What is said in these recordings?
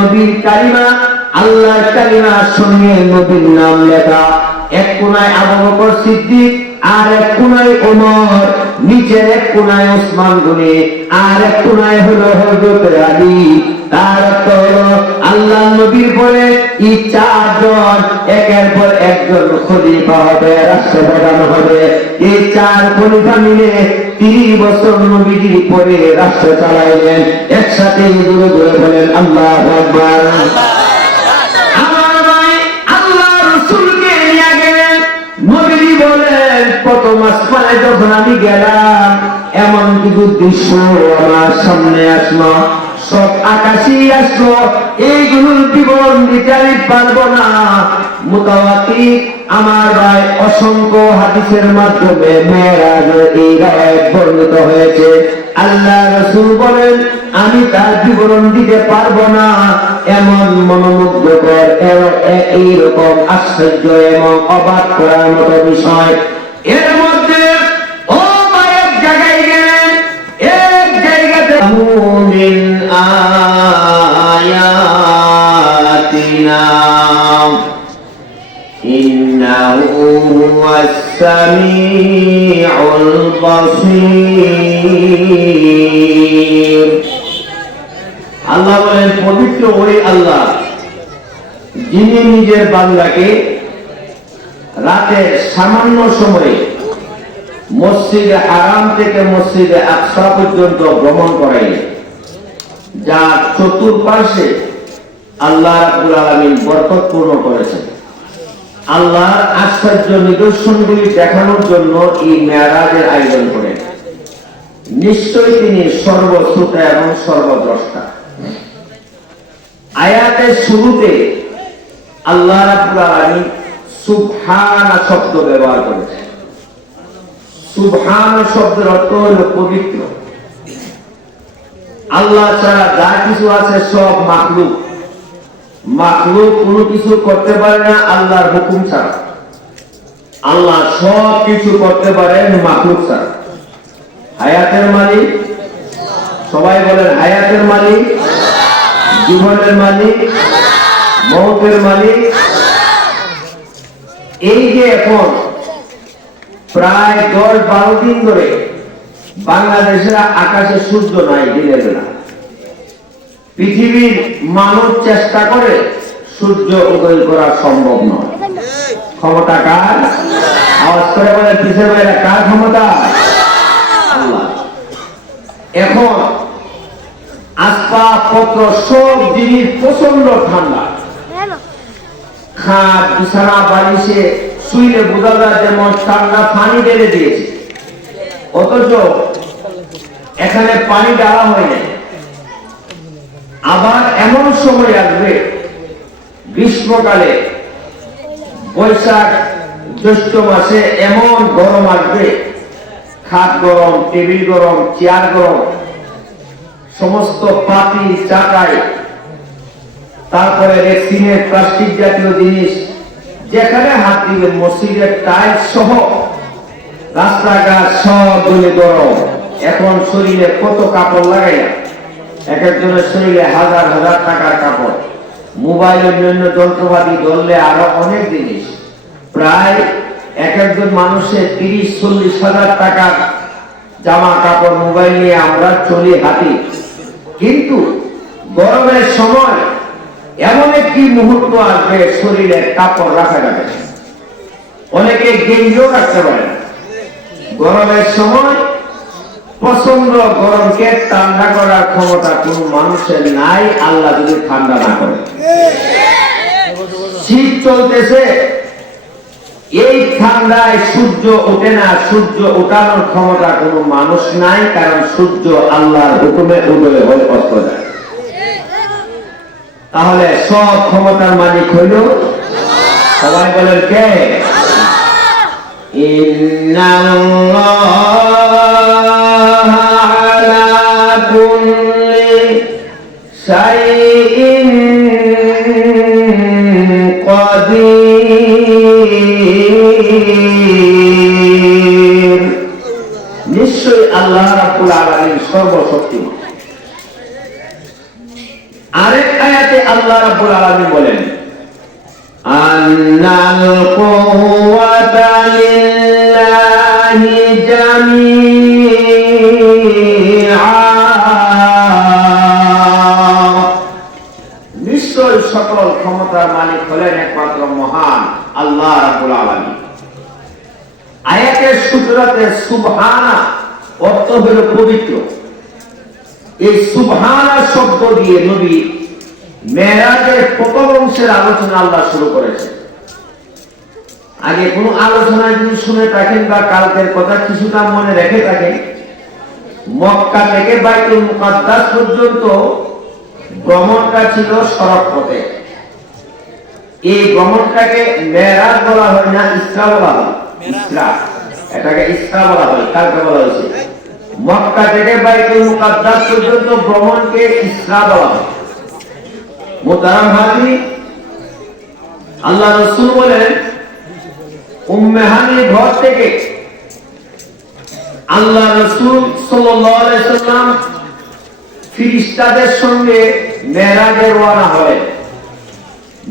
নবীর কালিমা, আল্লাহর কালিমার সঙ্গে নবীর নাম লেখা। এক কোনায় আবু বকর সিদ্দিক, আর এক কোনায় ওমর, নিচের এক কোনায় ওসমান গনি, আর এক কোনায় হলো হযরত আলী। তার অর্থ হলো আল্লাহ নবীর পরে এই চারজন একের পর একজন খলিফা হবে, রাষ্ট্রপ্রধান হবে। এই চার খলিফা মিলে 30 বছর নবীজির পরে রাষ্ট্র চালাইলেন। একসাথে দূরে দূরে বলেন আল্লাহু আকবার। আমার ভাই আল্লাহ রাসূলকে নিয়ে গেলেন। নবীজি বলেন প্রথম আসমানে যখন আমি গেলাম, এমন কিছু দৃশ্য আমার সামনে আসলো, সব আকাশী আসলো, এইগুলোর বিবরণ দিতে আমি পারবো না। মুতাওয়াতির আমার ভাই অসংখ্য হাদিসের মাধ্যমে মেরাজের এই রায় বর্ণিত হয়েছে। আল্লাহ রাসূল বলেন আমি তার বিবরণ দিতে পারবো না। এমন মনোমুগ্ধকর এইরকম আশ্চর্য এবং অবাক করার মতো বিষয়। এর মধ্যে ও এক জায়গায় গেলেন, এক জায়গাতে মিন আয়াতিনা ইন্নাহু হুয়াস সামিউল বাসীর। আল্লাহ বলেন পবিত্র ওই আল্লাহ যিনি নিজের বান্দাকে রাতের সামান্য সময়ে মসজিদে হারাম থেকে মসজিদে আকসা পর্যন্ত ভ্রমণ করাইলেন, যার চতুর্পার্শ্বে আল্লাহ রাব্বুল আলামিন বরকতপূর্ণ করেছেন। আল্লাহর আশ্চর্য নিদর্শনগুলি দেখানোর জন্য এই মেরাজের আয়োজন করেন। নিশ্চয়ই তিনি সর্বশ্রোতা এবং সর্বদ্রষ্টা। আয়াতের শুরুতে আল্লাহ রাব্বুল আলামিন সুবহান শব্দ ব্যবহার করেছেন। সুবহান শব্দের অর্থ হলো পবিত্র। আল্লাহ ছাড়া যা কিছু আছে সব মাখলুক। মাখলুক কোনো কিছু করতে পারে না আল্লাহর হুকুম ছাড়া। আল্লাহ সব কিছু করতে পারেন মাখলুক ছাড়া। হায়াতের মালিক, সবাই বলেন হায়াতের মালিক, জীবনের মালিক, মওতের মালিক। এই যে এখন প্রায় 10-12 দিন ধরে বাংলাদেশের আকাশে সূর্য নাই দিনের বেলা। পৃথিবীর মানব চেষ্টা করে সূর্য উদয় করা সম্ভব নয়। ক্ষমতা কার? আওয়াজ করে বলে পিছের বাইরে কার ক্ষমতা? আল্লাহ। এখন আসবাবপত্র সব জিনিস প্রচন্ড ঠান্ডা। খাট বিছানা বালিশে শুইলে বোঝা যায় যেমন ঠান্ডা পানি ঢেলে দিয়েছে, অথচ এখানে পানি ঢালা হয়নি। আবার এমন সময় আসবে গ্রীষ্মকালে, বৈশাখ জ্যৈষ্ঠ মাসে এমন গরম আসবে, খাট গরম, টেবিল গরম, চেয়ার গরম, সমস্ত পাতি চাকায়, তারপরে রেক্সিনের প্লাস্টিক জাতীয় জিনিস যেখানে হাত দিবে, মসজিদের টাইলস সহ রাস্তাঘাট সব গুলি গরম। এখন শরীরে কত কাপড় লাগাই না, এক একজনের শরীরে হাজার হাজার টাকার কাপড়, মোবাইল অন্যান্য যন্ত্রপাতি ধরলে আরো অনেক জিনিস। প্রায় এক একজন মানুষের 30-40 হাজার টাকার জামা কাপড় মোবাইল নিয়ে আমরা চলি হাঁটি। কিন্তু গরমের সময় এমন একটি মুহূর্ত আসবে শরীরে কাপড় রাখা যাবে, অনেকে গেঞ্জিও রাখতে পারে না। গরমের সময় প্রচন্ড গরমকে ঠান্ডা করার ক্ষমতা কোন মানুষের নাই, আল্লাহ যদি ঠান্ডা না করে। শীত চলতেছে, এই ঠান্ডায় সূর্য ওঠে না, সূর্য ওঠানোর ক্ষমতা কোন মানুষ নাই, কারণ সূর্য আল্লাহর হুকুমে উদয় হয়ে অস্ত যায়। তাহলে সব ক্ষমতার মালিক হইল সবাই বলেন কে? ইন্নাল্লাহা আলা কুল্লি শাইইন কাদির। নিশ্চয়ই আল্লাহ রাব্বুল আলামিন সর্বশক্তিমান। আরেক আয়াতে আল্লাহ রাব্বুল আলামিন বলেন আন্নাল কুওয়াতা লিল্লাহি জামিআ, নিশ্চয় সকল ক্ষমতার মালিক হলেন একমাত্র মহান আল্লাহ রাব্বুল আলামিন। আয়াতের সূত্রতে সুবহানা অর্থ হলো পবিত্র। এই সুবহানা শব্দ দিয়ে নবী মেরাজের প্রথম অংশের আলোচনা আল্লাহ শুরু করেছেন। আগে কোন আলোচনা যদি শুনে থাকেন বা কালকের কথা কিছুটা মনে রেখে থাকেন, মক্কা থেকে বাইতুল মুকাদ্দাস পর্যন্ত ভ্রমণটা ছিল সড়ক পথে। এই ভ্রমণটাকে মেরাজ বলা হয় না, ইসরা বলা হয়। ইসরা, এটাকে ইসরা বলা হয়। কালকে বলা হয়েছে মক্কা থেকে বাইতুল মুকাদ্দাস পর্যন্ত ভ্রমণকে ইসরা বলা হয়। মুহতারাম হাজির, আল্লাহ রাসূল বলেন উম্মে হানির ঘর থেকে আল্লাহ রাসূল সাল্লাল্লাহু আলাইহি সাল্লাম ফেরেশতাদের সঙ্গে মেরাজে রওনা হলেন।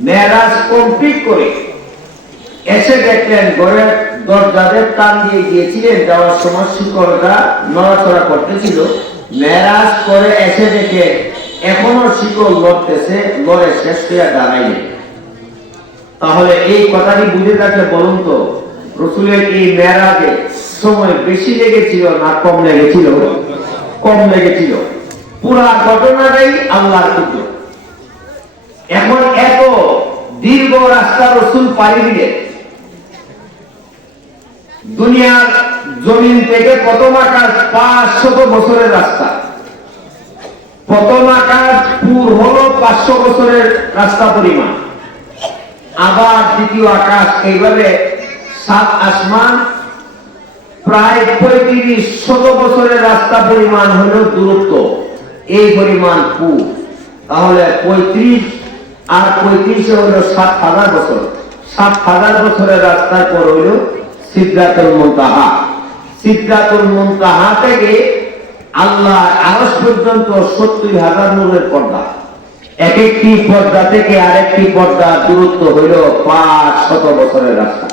মেরাজ কমপ্লিট করে এসে দেখলেন ঘরের দরজাদের টান দিয়ে গিয়েছিলেন, যাওয়ার সময় শিকলটা নড়াচড়া করতেছিল। মেরাজ করে এসে দেখে এখনো শিকল লড়তেছে, লড়ে শেষ হয়ে দাঁড়াইনি। তাহলে এই কথাটি বুঝে থাকলে বলুন তো, রাসূলের এই মেরাজে সময় বেশি লেগেছিল না কম লেগেছিল? কম লেগেছিল। পুরা ঘটনাটাই আল্লাহর কুদরত। এখন এত দীর্ঘ রাস্তা রাসূল পাড়ি দিলেন। দুনিয়ার জমিন থেকে প্রথম আকাশ 500 বছরের রাস্তা। প্রথম আকাশ পুর হলো 500 বছরের রাস্তা পরিমাণ। আবার দ্বিতীয় আকাশ, এইভাবে 7 আসমান প্রায় 3500 বছরের রাস্তা পরিমাণ হলো দূরত্ব। এই পরিমাণ পুর, তাহলে 35 আর 35 হলো 7000 বছর। 7000 বছরের রাস্তার পর হইল সিদরাতুল মুনতাহা। সিদরাতুল মুনতাহা থেকে আল্লাহর আরশ পর্যন্ত 70000 নূরের পর্দা। এক একটি পর্দা থেকে আরেকটি পর্দা দূরত্ব হইল 500 বছরের রাস্তা।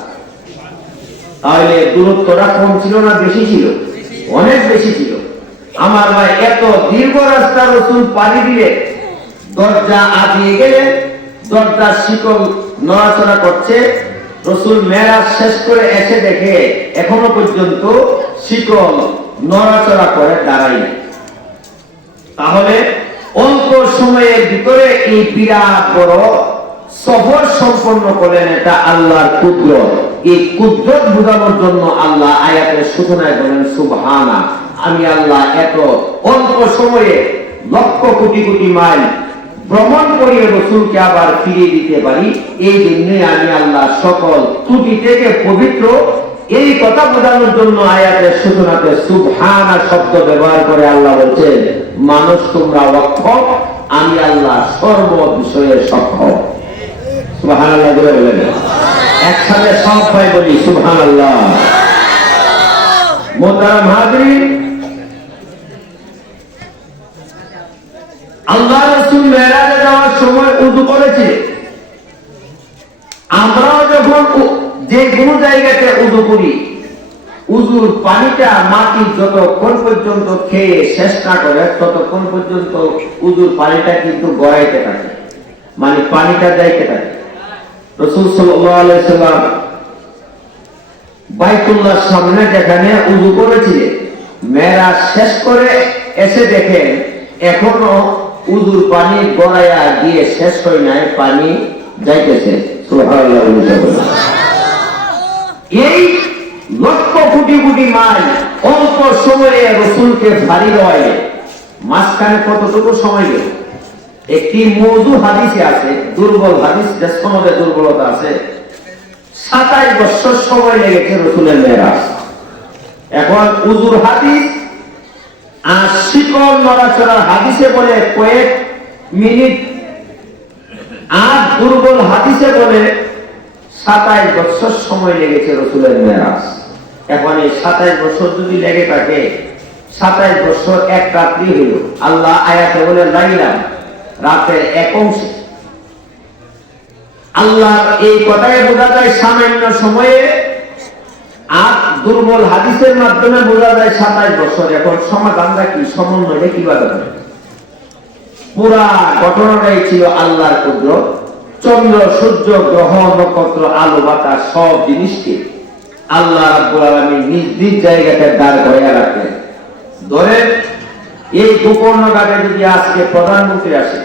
তাহলে দূরত্বটা কম ছিল না বেশি ছিল? অনেক বেশি ছিল। আমার ভাই, এত দীর্ঘ রাস্তা রাসূল পাড়ি দিলে দরজা আগিয়ে গেলে দরজার শিকল নড়াচড়া করছে। রাসূল মেরাজ শেষ করে এসে দেখে এখনো পর্যন্ত শিকল নড়াচড়া করে দাঁড়ায়নি। তাহলে অল্প সময়ের ভিতরে এই বিরাট বড় সফর সম্পন্ন করলেন। এটা আল্লাহর কুদরত। এই কুদরত বোঝানোর জন্য আল্লাহ আয়াতের সূচনায় বলেন সুবহানা, আমি আল্লাহ এত অল্প সময়ে লক্ষ কোটি কোটি মাইল ভ্রমণ করিয়ে রাসূলকে আবার ফিরিয়ে দিতে পারি। এই জন্যই আমি আল্লাহ সকল ত্রুটি থেকে পবিত্র। এই কথা বোঝানোর জন্য আয়াতের সূচনাতে সুবহানা শব্দ ব্যবহার করে আল্লাহ বলছেন, মানুষ তোমরা অক্ষম, আমি আল্লাহ সর্ব বিষয়ে সক্ষম। সুবহানাল্লাহ বলেন। একসাথে সব ভাই বলি সুবহানাল্লাহ। মুহতারাম হাজির, আল্লাহ রাসূল মেরাজে যাওয়ার সময় উযু করেছিলেন। আমরাও যখন যে কোনো জায়গাতে উযু করি, উযুর পানিটা মাটি যতক্ষণ পর্যন্ত খেয়ে শেষ না করে ততক্ষণ পর্যন্ত উযুর পানিটা কিন্তু গড়াইতে থাকে, মানে পানিটা যাইতে থাকে। রাসূল সাল্লাল্লাহু আলাইহি সাল্লাম বাইতুল্লাহর সামনে যেখানে উযু করেছিলেন, মেরাজ শেষ করে এসে দেখেন এখনো উযুর পানি গড়াইয়া দিয়ে শেষ হয় নাই, পানি যাইতেছে। সুবহানাল্লাহ। এই লক্ষ কোটি কোটি মাইল অল্প সময়ে রাসূলকে ভারী হয়, মাঝখানে কতটুকু সময় গেল? একটি মওযু হাদিসে আছে, দুর্বল হাদিস, যে সনদে দুর্বলতা আছে, 27 বছর সময় লেগেছে রাসূলের মেরাজ। এখন উযুর হাদিস আর শিকল নড়াচড়ার হাদিসে বলে কয়েক মিনিট, আর দুর্বল হাদিসে বলে 27 বছর সময় লেগেছে রাসূলের মেরাজ। এখন এই 27 বছর যদি লেগে থাকে, 27 বছর এক রাত্রি হইল। আল্লাহ আয়াতে বলে লাইলা, রাতের এক অংশে আল্লাহর এই কথায় বোঝা যায় সামান্য সময়ে, আর দুর্বল হাদিসের মাধ্যমে বোঝা যায় 27 বছর। এখন সমাধানটা কি, সমন্বয়টা কিভাবে হবে? পুরা ঘটনাটাই ছিল আল্লাহর কুদরত। চন্দ্র, সূর্য, গ্রহ, নক্ষত্র, আলো, বাতাস সব জিনিসকে আল্লাহ রাব্বুল আলামিন নিজ নিজ জায়গাতে দাঁড় করিয়ে রাখলেন। ধরেন এই গোকর্ণঘাটে যদি আজকে প্রধানমন্ত্রী আসে,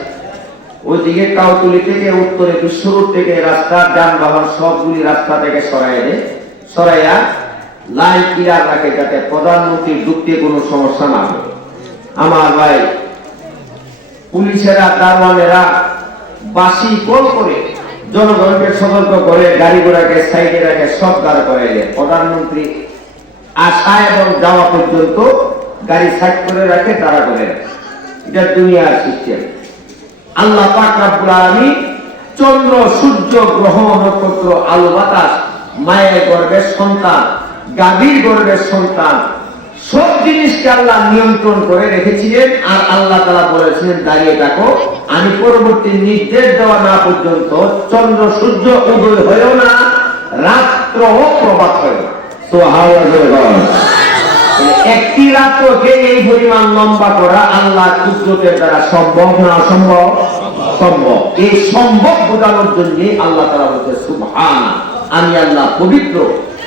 ওইদিকে কাউতুলি থেকে উত্তরে বিশ্বরোড থেকে রাস্তা, যানবাহন সবগুলি রাস্তা থেকে সরাইয়া লাইন ক্লিয়ার রাখে, যাতে প্রধানমন্ত্রীর ঢুকতে কোনো সমস্যা না হয়। আমার ভাই, পুলিশেরা, দারোয়ানেরা বাঁশি কল করে জনগণকে সতর্ক করে গাড়ি ঘোড়াকে সাইডে রাখে, সব দাঁড় করাইলে প্রধানমন্ত্রী আসা এবং যাওয়া পর্যন্ত গাড়ি সাইড করে রাখে, তারা করে রাখে। এটা দুনিয়ার সিস্টেম। আল্লাহ পাক রব্বুল আলামিন চন্দ্র, সূর্য, গ্রহ, নক্ষত্র, আলো, বাতাস, মায়ের গর্ভের সন্তান, গাভীর গর্ভের সন্তান, সব জিনিসকে আল্লাহ নিয়ন্ত্রণ করে রেখেছিলেন। আর আল্লাহ তাআলা বলেছিলেন, দাঁড়িয়ে থাকো, আমি পরবর্তী নির্দেশ দেওয়া না পর্যন্ত চন্দ্র সূর্য উদয় হয়েও না, রাত্র প্রভাত হয় না। সুবহানাল্লাহ। একটি রাত্রকে এই পরিমাণ লম্বা করা আল্লাহর কুদরতের দ্বারা সম্ভব না অসম্ভব? সম্ভব। এই সম্ভব বোঝানোর জন্য আল্লাহ তাআলা বলছে, সুবহান, আমি আল্লাহ পবিত্র,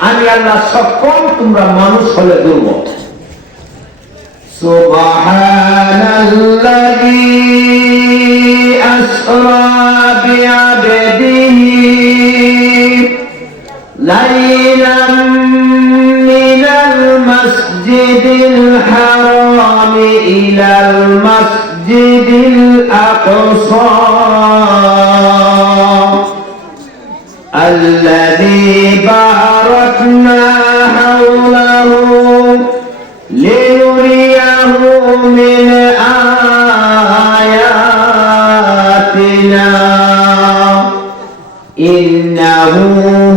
আমি আল্লাহ সক্ষম, তোমরা মানুষ হলে দুর্বল। সুবহানাল্লাযী আসরা বিআবদিহি লাইলাম মিনাল মাসজিদিল হারাম ইলাল মাসজিদিল আকসা الذي باركنا حوله لنريه من آياتنا إنه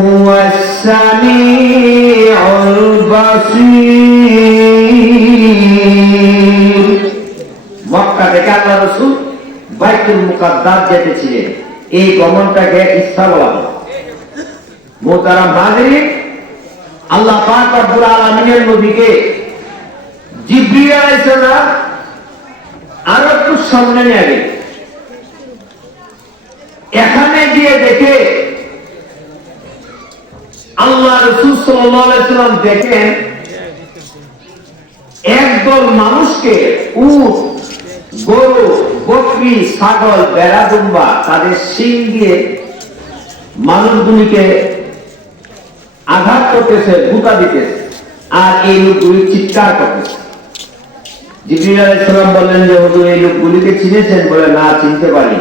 هو السميع البصير। মক্কা থেকে আল্লাহ রাসূল বাইতুল মুকাদ্দাস যেতেছিলেন, এই গমনটাকে ইসরা বলা হয়। মোহতারাম হাজিরিন, আল্লাহ পাক রব্বুল আলামিনের নবীকে জিবরিল আলাইহিস সালাম আরো একটু সামনে নিয়ে গেলেন। এখানে গিয়ে দেখে আল্লাহ রাসূল সাল্লাল্লাহু আলাইহি ওয়াসাল্লাম দেখেন একদল মানুষকে উট, গরু, বকরি, ছাগল, ভেড়া, দুম্বা তাদের শিং দিয়ে মানুষগুলিকে আঘাত করতেছে, গুতা দিতেছে, আর এই লোকগুলি চিৎকার করতেছে। জিবরিল আলাইহিস সালাম বললেন যে, হুজুর, এই লোকগুলিকে চিনেছেন? বলে, না, চিনতে পারি।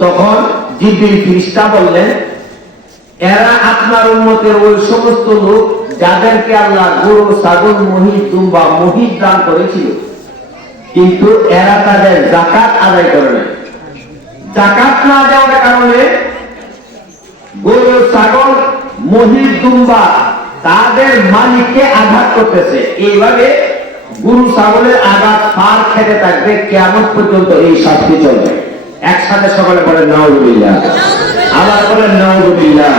তখন জিবরিল ফেরেশতা বললেন, এরা আপনার উম্মতের ওই সমস্ত লোক যাদেরকে আল্লাহ গরু, ছাগল, মহিষ, দুম্বা, মহিষ দান করেছিল, কিন্তু এরা তাদের যাকাত আদায় করে না। যাকাত না দেওয়ার কারণে গরু, ছাগল, মহিষ, দুম্বা তাদের মালিককে আঘাত করতেছে। এইভাবে গরু, ছাগলের আঘাত পার খেতে থাকবে, কিয়ামত পর্যন্ত এই শাস্তি চলবে। একসাথে সকলে বলেন নাউযুবিল্লাহ, আবার বলেন নাউযুবিল্লাহ।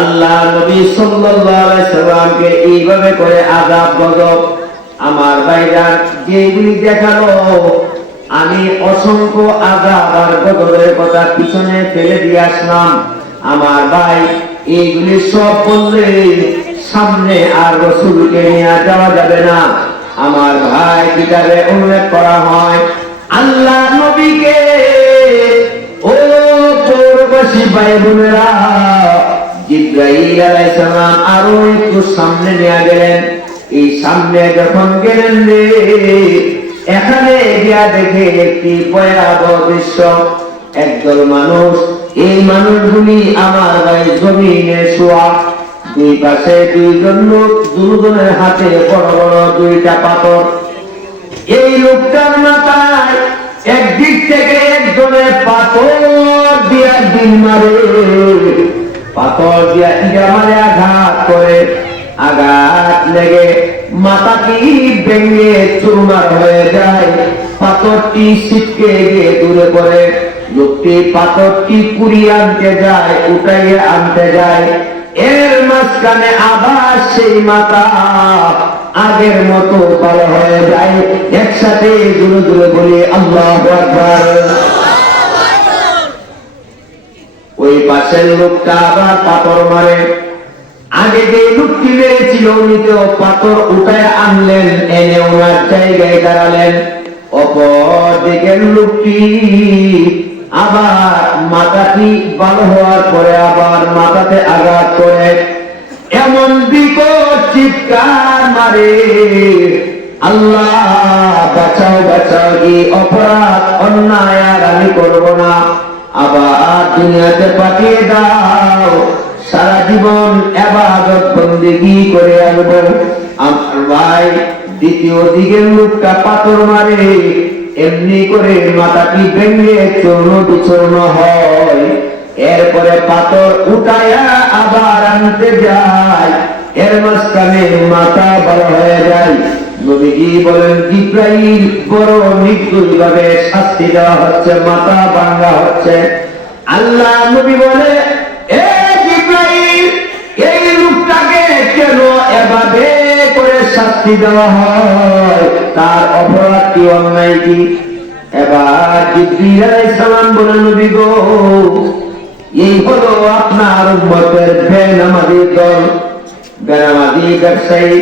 আল্লাহ নবী সাল্লাল্লাহু আলাইহি সাল্লামকে এইভাবে করে আযাব গজব আমার ভাইরা যেগুলি দেখালো, আমি অসংখ্য আযাব আর গজবের কথা পিছনে ফেলে দিয়ে আসলাম। আমার ভাই, এইগুলি সব বললে সামনে আর রাসূলকে নিয়ে যাওয়া যাবে না। আমার ভাই, কিতাবে উল্লেখ করা হয় আল্লাহ নবীকে, ও পৌরবাসী ভাই বোনেরা, জিবরাইল আলাইহিস সালাম আরো একটু সামনে নিয়ে গেলেন। এই সামনে যখন গেলেন রে, এখানে গিয়া দেখে একটি ভয়াবহ দৃশ্য। একদল মানুষ, এই মানুষগুলি আমার ভাই জমিনে শোয়া, দুই পাশে দুইজন লোক, দুজনের হাতে বড় বড় দুইটা পাথর। এই লোকটার মাথায় একদিক থেকে একজনের পাথর দিয়া দিন মারে, পাথর দিয়া ইটা মারে, আঘাত করে, আঘাত লেগে মাথাটি ভেঙে চুরমার হয়ে যায়, পাথরটি ছিটকে গিয়ে দূরে পড়ে। লোকটি লোকটি পাথরটি কুড়িয়ে আনতে যায়, উঠাইয়ে আনতে যায়, এর মাঝখানে আবার সেই মাথা আগের মতো ভালো হয়ে যায়। একসাথে জোরে জোরে বলি আল্লাহু আকবার। ওই পাশের লোকটা আবার পাথর মারে। আগে যে লোকটি মেরেছিল উনি তো পাথর উঠায় আনলেন, এনে ওনার জায়গায় দাঁড়ালেন। অপর দিকের লোকটি আবার মাথাটি ভালো হওয়ার পরে আবার মাথাতে আঘাত করে এমন বিকট চিৎকার মারে, আল্লাহ বাঁচাও বাঁচাও, এই অপরাধ অন্যায় আর আমি করবো না, আবার দুনিয়াতে পাঠিয়ে দাও, সারা জীবন ইবাদত বন্দেগী করে আনবো। আমার ভাই দ্বিতীয় দিকের লোকটা পাথর মারে, এমনি করে মাথাটি ভেঙে চূর্ণ বিচূর্ণ হয়। এরপরে পাথর উঠায়া আবার আনতে যায়, এর মাঝখানে মাথা বড় হয়ে যায়। নবীজি বলেন জিবরাইল বড় নির্দোষ ভাবে শাস্তি দেওয়া হচ্ছে, মাথা ভাঙা হচ্ছে। আল্লাহ নবী বলে, এ জিবরাইল, এই লোকটাকে কেন এভাবে করে শাস্তি দেওয়া হয়, তার অপরাধ কি, অন্যায় কি? এবার জিবরাইল আলাইহিস সালাম বলেন, নবী গো, এই হলো আপনার উম্মতের বেনামাজি দল, বেনামাজি ব্যবসায়ী,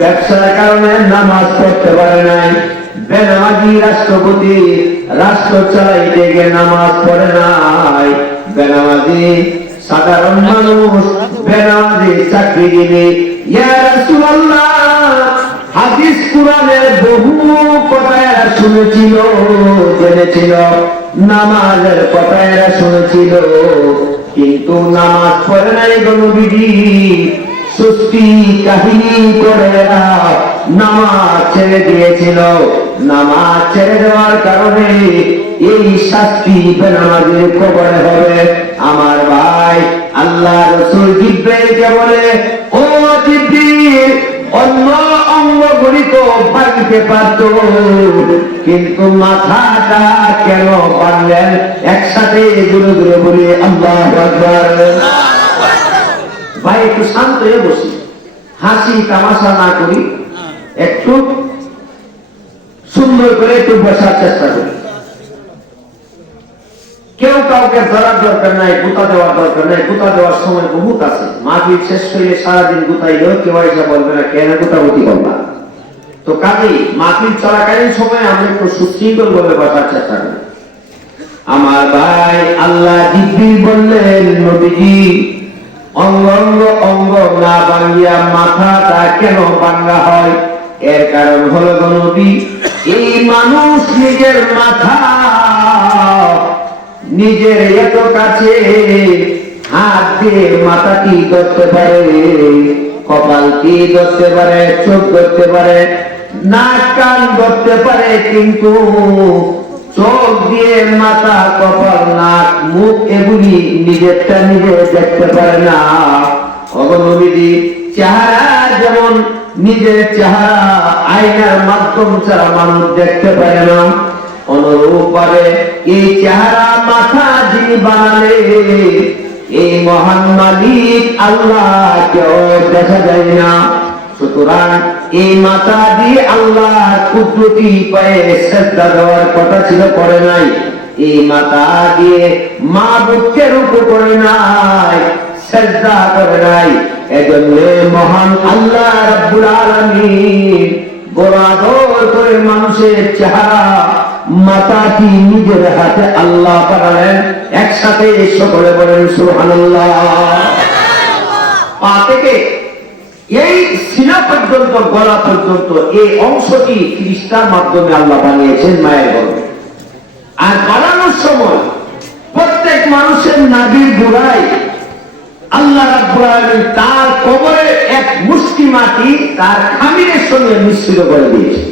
ব্যবসার কারণে নামাজ পড়তে পারে নাই। বেনামাজি রাষ্ট্রপতি, রাষ্ট্র চালাইতে গিয়ে নামাজ পড়ে নাই। বেনামাজি সাধারণ মানুষ, বেনামাজি চাকরিজীবী। ইয়া রাসূলুল্লাহ, হাদিস কোরআনের বহু কথা এরা শুনেছিল, জেনেছিল, নামাজের কথা এরা শুনেছিল, কিন্তু নামাজ পড়ে নাই গো নবীজি। সত্যি কাহিনী করে এরা নামাজ ছেড়ে দিয়েছিল। নামাজ ছেড়ে দেওয়ার কারণে এই শাস্তি বেনামাজির কবরে হবে। আমার ভাই, আল্লাহ রাসূল জিবরাইলকে বলে, ও জিবরিল, অন্য অঙ্গগুলি তো ভাঙতে পারত, কিন্তু মাথাটা কেন ভাঙলেন? একসাথে জোরে জোরে বলি আল্লাহু আকবার। ভাই একটু শান্ত হয়ে বসি, হাসি তামাশা না করি, একটু সুন্দর করে একটু বসার চেষ্টা করি। কেউ কাউকে ধরার দরকার নাই, গুতা দেওয়ার দরকার নাই। গুতা দেওয়ার সময় বহুত আছে। মাহফিল শেষ হইলে সারাদিন গুতাইলেও কেউ এসে বলবে না কেন গুতাগুতি করবা। তো কাজেই মাহফিল চলাকালীন সময় আমরা একটু সুশৃঙ্খল ভাবে বসার চেষ্টা করি। আমার ভাই, আল্লাহ জিবরিল বললেন, নবীজি, অঙ্গ অঙ্গ অঙ্গ না ভাঙ্গিয়া মাথাটা কেন ভাঙ্গা হয়? এর কারণ হলো নবী, এই মানুষ নিজের মাথা নিজের এত কাছে হাত দিয়ে মাথাটি ধরতে পারে, কপালটি ধরতে পারে, চোখ ধরতে পারে, নাক কান ধরতে পারে, কিন্তু চোখ দিয়ে মাথা, কপাল, নাক, মুখ এগুলি নিজেরটা নিজে দেখতে পারে না। অগনবীজি, চেহারা যেমন নিজের চেহারা আয়নার মাধ্যম ছাড়া মানুষ দেখতে পারে না, অনুরূপ ভাবে এই চেহারা মাথা যিনি বানালে, এই মহান মালিক আল্লাহকেও দেখা যায় না। সুতরাং এই মাথা দিয়ে আল্লাহ কুদরতি পায়ে সেজদা দেওয়ার কথা ছিল, করে নাই। এই মাথা দিয়ে মাবুদকে রূপক করে নাই, সেজদা করে নাই। এজন্য মহান আল্লাহ রাব্বুল আলামিন বড় আদর করে মানুষের চেহারা মাথাটি নিজের হাতে আল্লাহ বানালেন। একসাথে সকলে বলেন সুবহানাল্লাহ। পা থেকে এই সিনা পর্যন্ত, গলা পর্যন্ত এই অংশটি ফিরিস্তার মাধ্যমে আল্লাহ বানিয়েছেন মায়ের গর্ভে। আর বানানোর সময় প্রত্যেক মানুষের নাভির গোড়ায় আল্লাহ রাব্বুল আলামিন তার কবরে এক মুষ্টি মাটি তার খামিরের সঙ্গে মিশ্রিত করে দিয়েছে।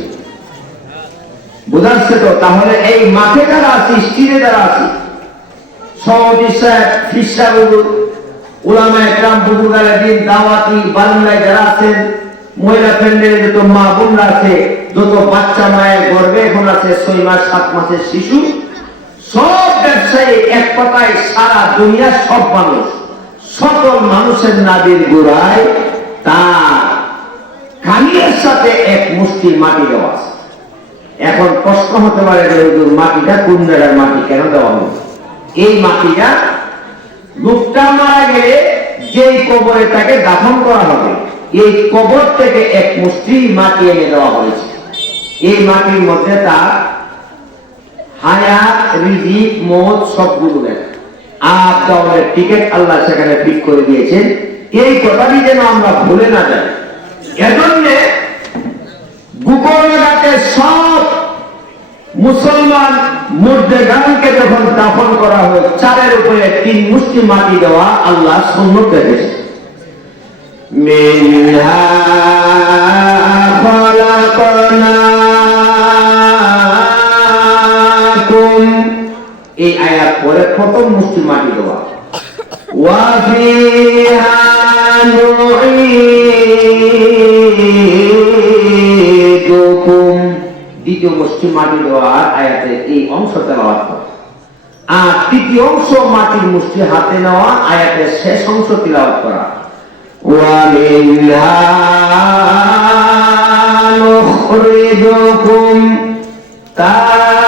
বুঝাচ্ছে তো? তাহলে এই মাঠে যারা আছি, স্টিলে যারা আছি, সভাপতি সাহেব, ফির সাহেব, উলামা একরাম, বুজুর্গানে দিন, দাওয়াতি, বারান্দায় যারা আছেন, মহিলা প্যান্ডেলে যত মা বোনরা আছে, যত বাচ্চা মায়ের গর্ভে এখন আছে 6 মাস 7 মাসের শিশু, সব ব্যবসায়ী, এক কথায় সারা দুনিয়ার সব মানুষ, সকল মানুষের নাবির গোড়ায় তার কানের সাথে এক মুষ্টি মাটি দেওয়া আছে। এখন প্রশ্ন হতে পারে যে মাটিটা কোন জায়গার মাটি, কেন দেওয়া হবে? এই মাটিটা লোকটা মারা গেলে যেই কবরে তাকে দাফন করা হবে, এই কবর থেকে এক মুষ্টি মাটি এনে দেওয়া হয়েছে। এই মাটির মধ্যে তার হায়াত, রিজিক, মওত সবগুলো লেখা। আর দলের টিকিট আল্লাহ সেখানে ঠিক করে দিয়েছেন। এই কথাটি যেন আমরা ভুলে না যাই। এজন্য গোকর্ণঘাটে সব মুসলমান মুর্দেগানকে যখন দাফন করা হয়, চারের উপরে 3 মুষ্টি মাটি দেওয়া আল্লাহ সুন্নত রেখেছে। মিনহা খালাকনাকুম, এই আয়াত পরে প্রথম মুষ্টি মাটি দেওয়া। ওয়া ফিহা নুঈদুকুম, দ্বিতীয় মুষ্টি মাটি দেওয়ার আয়াতে এই অংশ তেলাওয়াত করা। আর তৃতীয় অংশ মাটির মুষ্টি হাতে নেওয়া আয়াতের শেষ অংশ তিলাওয়াত করা। ওয়া মিনহা নুখরিজুকুম তারাতান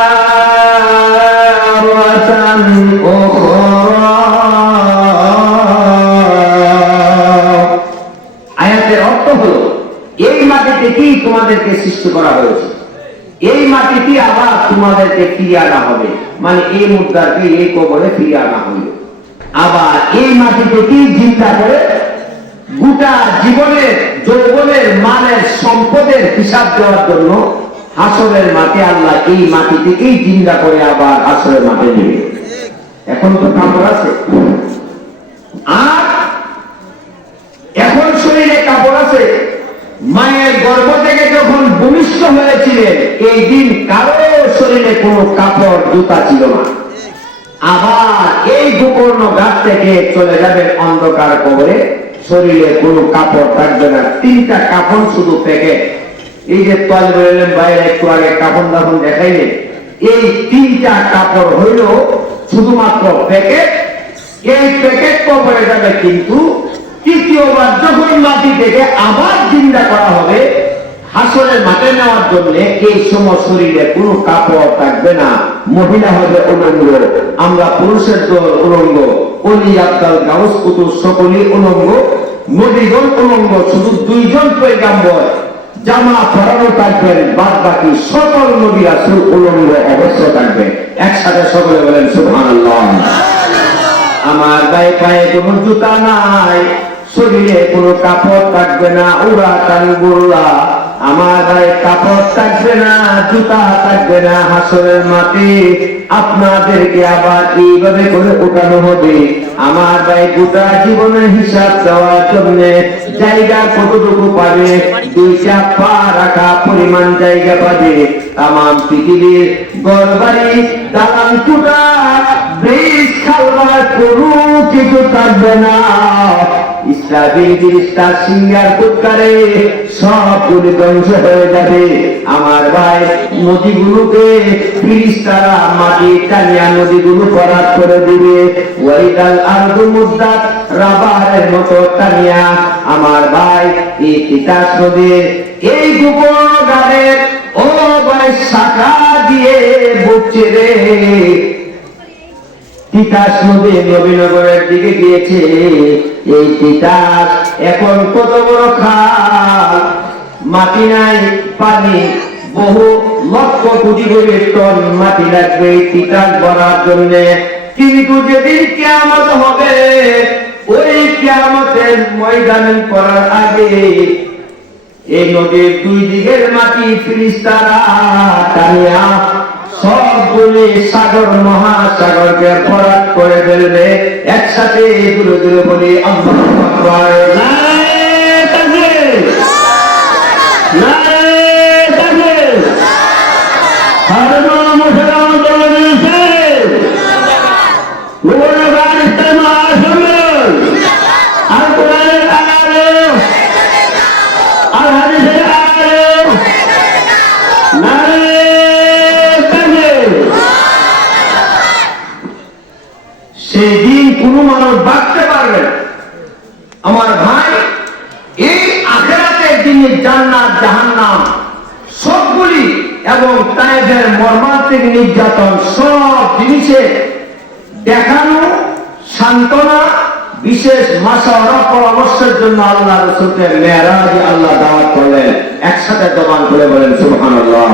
উখরা, আয়াতের অর্থ হলো এই মাটি থেকেই তোমাদেরকে সৃষ্টি করা হয়েছে, এই মাটিতে আবার তোমাদেরকে ফিরিয়ে আনা হবে, মানে এই মুদ্রাকে এই কবরে ফিরিয়ে আনা হইল। আবার এই মাটি থেকেই চিন্তা করে গোটা জীবনের, যৌবনের, মানের, সম্পদের হিসাব দেওয়ার জন্য হাসরের মাঠে আল্লাহ এই মাটি থেকেই চিন্তা করে আবার হাসরের মাঠে নেবে। এখন তো কাপড় আছে, আর এখন শরীরে কাপড় আছে। মায়ের গর্ভ থেকে যখন ভূমিষ্ঠ হয়েছিলেন, এই দিন কারো শরীরে কোনো কাপড়, জুতা ছিল না। আবার এই গোকর্ণঘাট থেকে চলে যাবে অন্ধকার কবরে, শরীরে কোনো কাপড় থাকবে না। 3টা কাপড় শুধু প্যাকেট। এই যে তোয়ালে বললেন বাইরে একটু আগে কাপড় দাপন দেখাইলেন, এই 3টা কাপড় হইল শুধুমাত্র প্যাকেট। এই প্যাকেট কবরে যাবে, কিন্তু তৃতীয়বার যখন মাটি থেকে আবার জিন্দা করা হবে হাসরের মাঠে নেওয়ার জন্য, এই সময় শরীরে কোনো কাপড় থাকবে না। মহিলা হবে উলঙ্গ, আমরা পুরুষের দল উলঙ্গ, অলি আব্দাল গাউস কুতুব সকলেই উলঙ্গ, নবীগণ উলঙ্গ, শুধু 2 জন পয়গম্বর জামা পরানো থাকবেন, বাদ বাকি সকল নবী রাসূল উলঙ্গ অবশ্য থাকবেন। একসাথে সকলে বলেন সুবহানাল্লাহ। আমার গায়ে পায়ে কোনো জুতা নাই, শরীরে কোনো কাপড় থাকবে না, উড়া কানগুল্লা। আমার গায়ে কাপড় থাকবে না, জুতা থাকবে না। হাসরের মাঠে আপনাদেরকে আবার এইভাবে করে উঠানো হবে। আমার গায়ে গোটা জীবনের হিসাব দেওয়ার জন্য জায়গা কতটুকু পাবে? 2টা পা রাখা পরিমাণ জায়গা পাবে। তাম পৃথিবীর ঘরবাড়ি, দালান টুটা, ব্রিজ, খালবার কোনো কিছু থাকবে না। ইসরাফিল ফেরেশতা সিংহার ফুৎকারে সবগুলো ধ্বংস হয়ে যাবে। আমার ভাই, নদীগুলোকে ফেরেশতারা মাটি টানিয়া নদীগুলো ভরাট করে দিবে। ওয়াইদাল আরদু মুদ্দাত, রাবারের মতো টানিয়া আমার ভাই এই তিতাস নদীর এই গোকর্ণঘাটের ও ভাই শাখা দিয়ে বুঝছে রে। তিতাস নদী নবীনগরের দিকে গিয়েছে। এই তিতাস এখন কত বড় খাল, মাটি নাই, পানি, বহু লক্ষ কোটি কোটি টন মাটি লাগবে এই তিতাস ভরার জন্য। কিন্তু যেদিন কিয়ামত হবে, ওই কিয়ামতের ময়দানে করার আগে এই নদীর 2 দিকের মাটি ফেরেশতারা টানিয়া সবগুলি সাগর, মহাসাগরকে ভরাট করে ফেলবে। একসাথে দূরে দূরে বলি আল্লাহু আকবার। নারে তাকবীর, নারে তাকবীর। হারমা মুসলমান বলেছে গোকর্ণঘাট ইসলাম মহাসম্মেলন আর কোরআনের আলো আর হাদিসের আলো। নারে সেই দিন কোনো মানুষ বাঁচতে পারবে না। আমার ভাই, এই আখিরাতের দিনে জান্নাত জাহান্নাম সবগুলি এবং তায়েফের মর্মান্তিক নির্যাতন সব জিনিসে দেখানো সান্ত্বনা, বিশেষ মাশওয়ারা পরামর্শের জন্য আল্লাহ রাসূলকে মেরাজে আল্লাহ দাওয়াত করলেন। একসাথে জবান করে বলেন সুবহানাল্লাহ।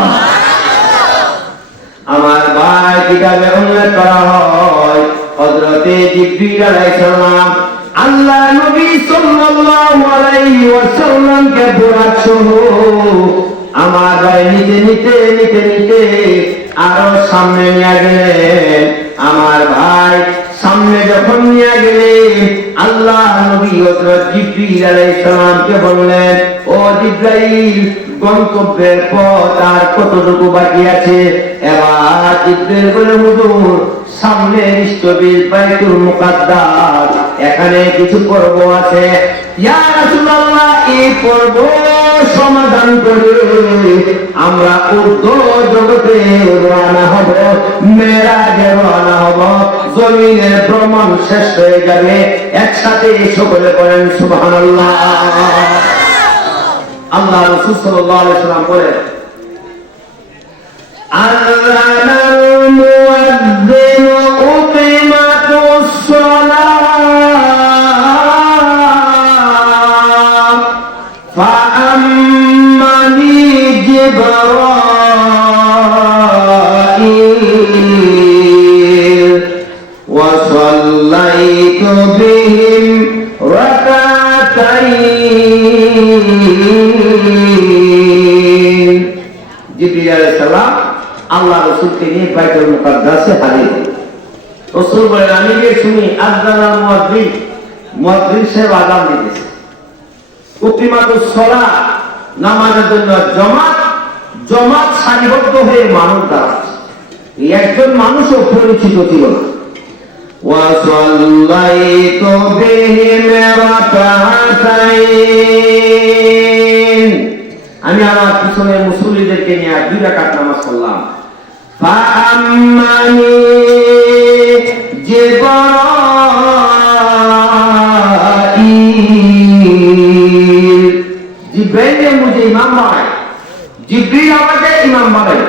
আমার ভাই, কিতাবে উল্লেখ করা হয় হযরতে জিবরিল আলাইহিস সালাম আল্লাহ নবী সাল্লাল্লাহু আলাইহি ওয়াসাল্লামকে বুরাক সহ আমার ভাই নিতে নিতে নিতে নিতে আরো সামনে নিয়ে গেলেন। আমার ভাই সামনে যখন নিয়ে গেলেন, আল্লাহ নবী হযরত জিবরিল আলাইহিস সালামকে বললেন, ও জিবরাইল, গন্তব্যের পথ আর কতটুকু বাকি আছে? এবার জিবরিল বলে, হুজুর, সামনে স্থবির বাইতুল মুকাদ্দাস, এখানে কিছু পর্ব আছে। ইয়া রাসূলুল্লাহ, এই পর্ব সমাধান করে আমরা উর্ধ্ব জগতে রওনা হব, মেরাজে রওনা হব, জমিনের ভ্রমণ শেষ হয়ে যাবে। একসাথে সকলে বলেন সুবহানাল্লাহ। আল্লাহ রাসূল সাল্লাল্লাহু আলাইহি ওয়াসাল্লাম বলেন, আল্লাহর মুয়াজ্জিন উকিমাতুস সালাত ফাআম্মানি জিবরাইল ওয়া সাল্লাইতু বিহিম রাকাতাইন। জিবরিল আলাইহিস সালাম আল্লাহ রাসূলকে নিয়ে বাইতুল মুকাদ্দাসে হাজির। রাসূল বলেন, আমি গিয়ে শুনি আযানাল মুয়াজ্জিন, মুয়াজ্জিন সাহেব আযান দিতেছে। উকিমাতুস সালাত, নামাজের জন্য জমাত সারিবদ্ধ হয়ে মানুষ দাঁড়াচ্ছে। এই একজন মানুষও পরিচিত ছিল না। ওয়া সাল্লাইতু বিহিম রাকাতাইন, আমি আমার পিছনে মুসল্লিদেরকে নিয়ে 2 রাকাত নামাজ পড়লাম। ফাআম্মানি জিবরাইল, জিবরাইল মুঝে ইমাম বানায়, জিবরিল আমাকে ইমাম বানায়।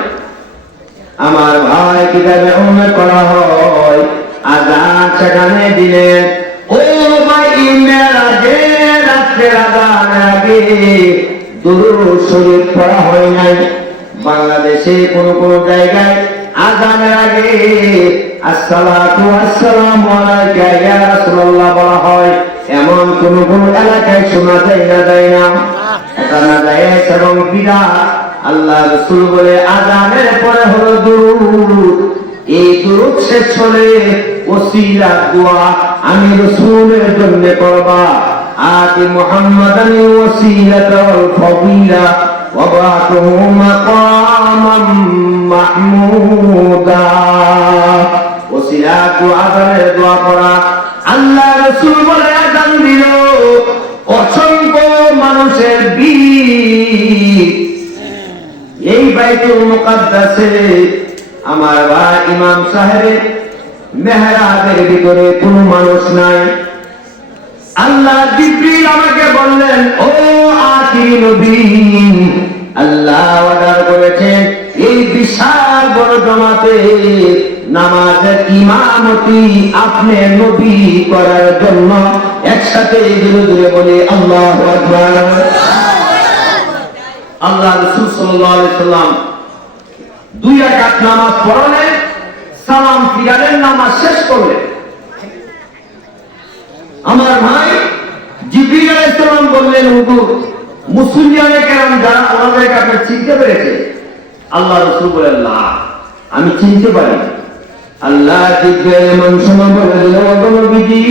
আমার ভাই, কিতাবে উল্লেখ করা হয় আযান সেখানে দিলেন। ও ভাই, মেরাজে রাত্রে আযানের আগে দুরূদ শরীফ পড়া হয় নাই। বাংলাদেশে কোন কোন জায়গায় আযানের আগে আসসালাতু ওয়াসসালামু আলাইকা ইয়া রাসূলুল্লাহ বলা হয়, এমন কোন কোন এলাকায় শোনা যায় না এটা না যায় এবং বিদআত। আল্লাহ রাসূল বলে, আযানের পরে হলো দুরূদ, এই দুরূদ শেষ হলে ওসিলা দোয়া আমি রাসূলের জন্য করবা। আতি মুহাম্মাদান ওয়াসিলাতা ওয়াল ফাদিলা ওয়া বা'তুহু মাকামান মাহমুদা। ওসিলা দোয়া, আযানের দোয়া পড়া। আল্লাহ রাসূল বলে, আযান দিল, অসংখ্য মানুষের ভিড় এই বাইতুল মুকাদ্দাসে। আমার ভাই, ইমাম সাহেবের মেহরাবের ভিতরে কোনো মানুষ নাই। আল্লাহ জিবরিল আমাকে বললেন, ও আখির নবী, আল্লাহ অর্ডার করেছেন এই বিশাল বড় জমাতে নামাজের ইমামতি আপনি নবী করার জন্য। একসাথে জোরে জোরে বলি আল্লাহু আকবার। আল্লাহ রাসূল সাল্লাল্লাহু আলাইহি ওয়াসাল্লাম 2 রাকাত নামাজ পড়লেন, সালাম ফিরালেন, নামাজ শেষ করলেন। আমার ভাই, জিবরিল আলাইহিস সালাম বললেন, হুজুর, মুসলিয়ানে কেরাম যারা, ওনাদেরকে আপনি চিনতে পেরেছেন? আল্লাহ রাসূল বলেন, না, আমি চিনতে পারি। আল্লাহ জিবরিল মনসমা বলে দিল, ও নবীজি,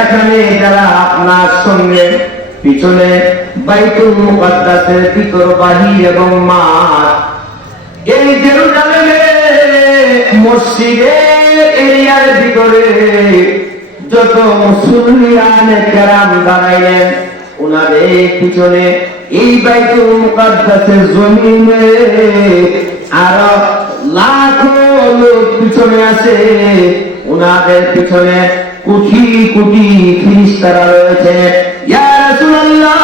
এখানে যারা আপনার সঙ্গে পিছনে বাইতুল মুকাদ্দাসের ভিতর বাহির এবং মাঠ, এই জেরুজালেমে মসজিদের এরিয়ার ভিতরে যত মুসলিয়ানে কেরাম দাঁড়াইলেন, ওনাদের পিছনে এই বাইতুল মুকাদ্দাসের জমিনে আরো লাখো লোক পিছনে আছে। উনাদের পিছনে কোটি কোটি ফেরেশতারা রয়েছে। ইয়া রাসূলুল্লাহ,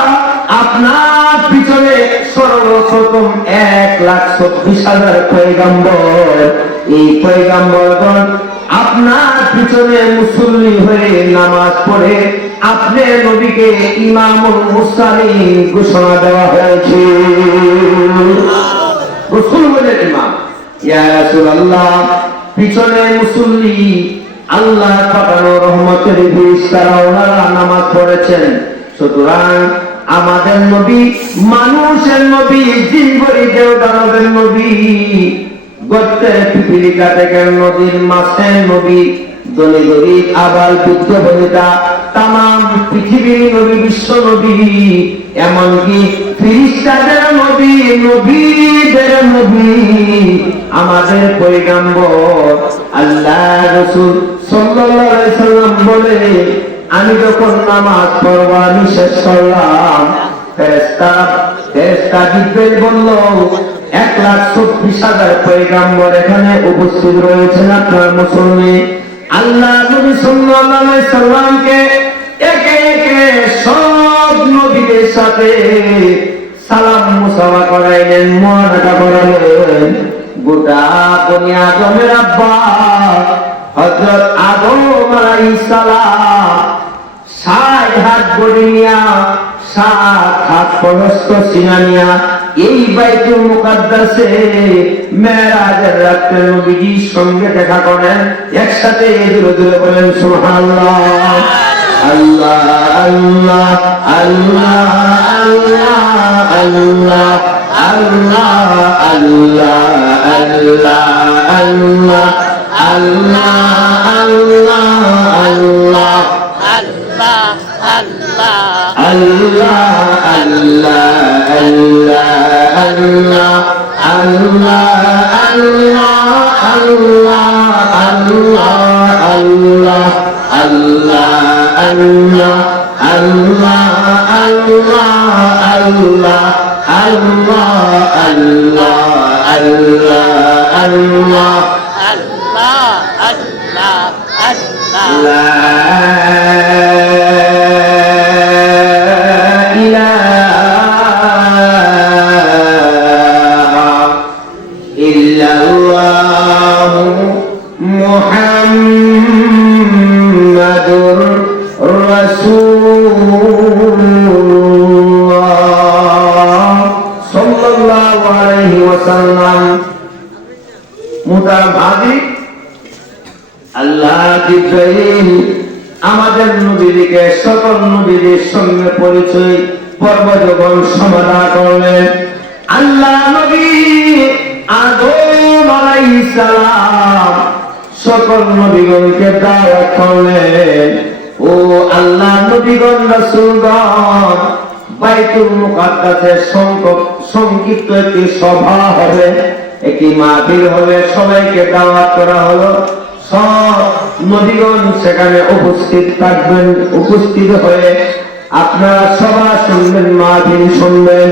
আপনার পিছনে সর্বপ্রথম 1,24,000 পয়গম্বর, এই পয়গম্বরগণ আপনার পিছনে মুসল্লি হয়ে নামাজ পড়ে আপনি নবীকে ইমামুল মুরসালিন ঘোষণা দেওয়া হয়েছে। রাসূল বলেন ইমাম। ইয়া রাসূলুল্লাহ, পিছনে মুসল্লি আল্লাহ পাঠানো রহমতের ফেরেশতারা ওনারা নামাজ পড়েছেন। সুতরাং আমাদের নবী মানুষের নবী, জিনগরিদেও দানবের নবী, গর্তের পিপিলিকা থেকে নদীর মাছের নবী, ধনী গরিব আবাল বৃদ্ধ বনিতা তামাম পৃথিবীর নবী, বিশ্ব নবী, এমনকি ফেরেশতাদের নবী, নবীদের নবী, আমাদের পয়গম্বর আল্লাহ রাসূল সাল্লাল্লাহু আলাইহি সাল্লাম বলে, আমি যখন নামাজ পড়ব আমি শেষ করলাম, ফেরেশতা জিবরাইল বলল 1,24,000 পয়গম্বর এখানে উপস্থিত রয়েছেন আপনার মুসল্লি। আল্লাহ নবী সাল্লাল্লাহু আলাইহি সাল্লামকে একে একে সব নবীদের সাথে সালাম মুসাফা করাইলেন, মুআনাকা করাইলেন। গোটা বনি আদমের আব্বা হযরত আদম আলাইহিস সালাম 60 হাত বড়ি নিয়া, 7 হাত প্রশস্ত সিনা নিয়া এই বাইতুল মুকাদ্দাসে মেরাজের রাতে নবীজির সঙ্গে দেখা করেন। একসাথে জোরে জোরে বলেন সুবহানাল্লাহ। আল্লাহ আল্লাহ আল্লাহ আল্লাহ আল্লাহ আল্লাহ আল্লাহ আল্লাহ আল্লাহ আল্লাহ আল্লাহ আল্লাহ আল্লাহ আল্লাহ মুহাম্মাদুর রাসূলুল্লাহ সাল্লাল্লাহু আলাইহি ওয়াসাল্লাম। মুহতারাম হাজির, আল্লাহ জিবরাইল আমাদের নবীকে সকল নবীদের সঙ্গে পরিচয় পর্ব যখন সমাধা করলেন, আল্লাহ নবী আদম আলাইহিস সালাম সকল নবীগণকে দাওয়াত করলেন। ও আল্লাহ নবীগণ রাসূলগণ, বাইতুল মুকাদ্দাসের সংক্ষিপ্ত একটি সভা হবে, একটি মাহফিল হবে, সবাইকে দাওয়াত করা হলো। সব নবীগণ সেখানে উপস্থিত থাকবেন। উপস্থিত হয়ে আপনারা সভা শুনবেন, মাহফিল শুনবেন।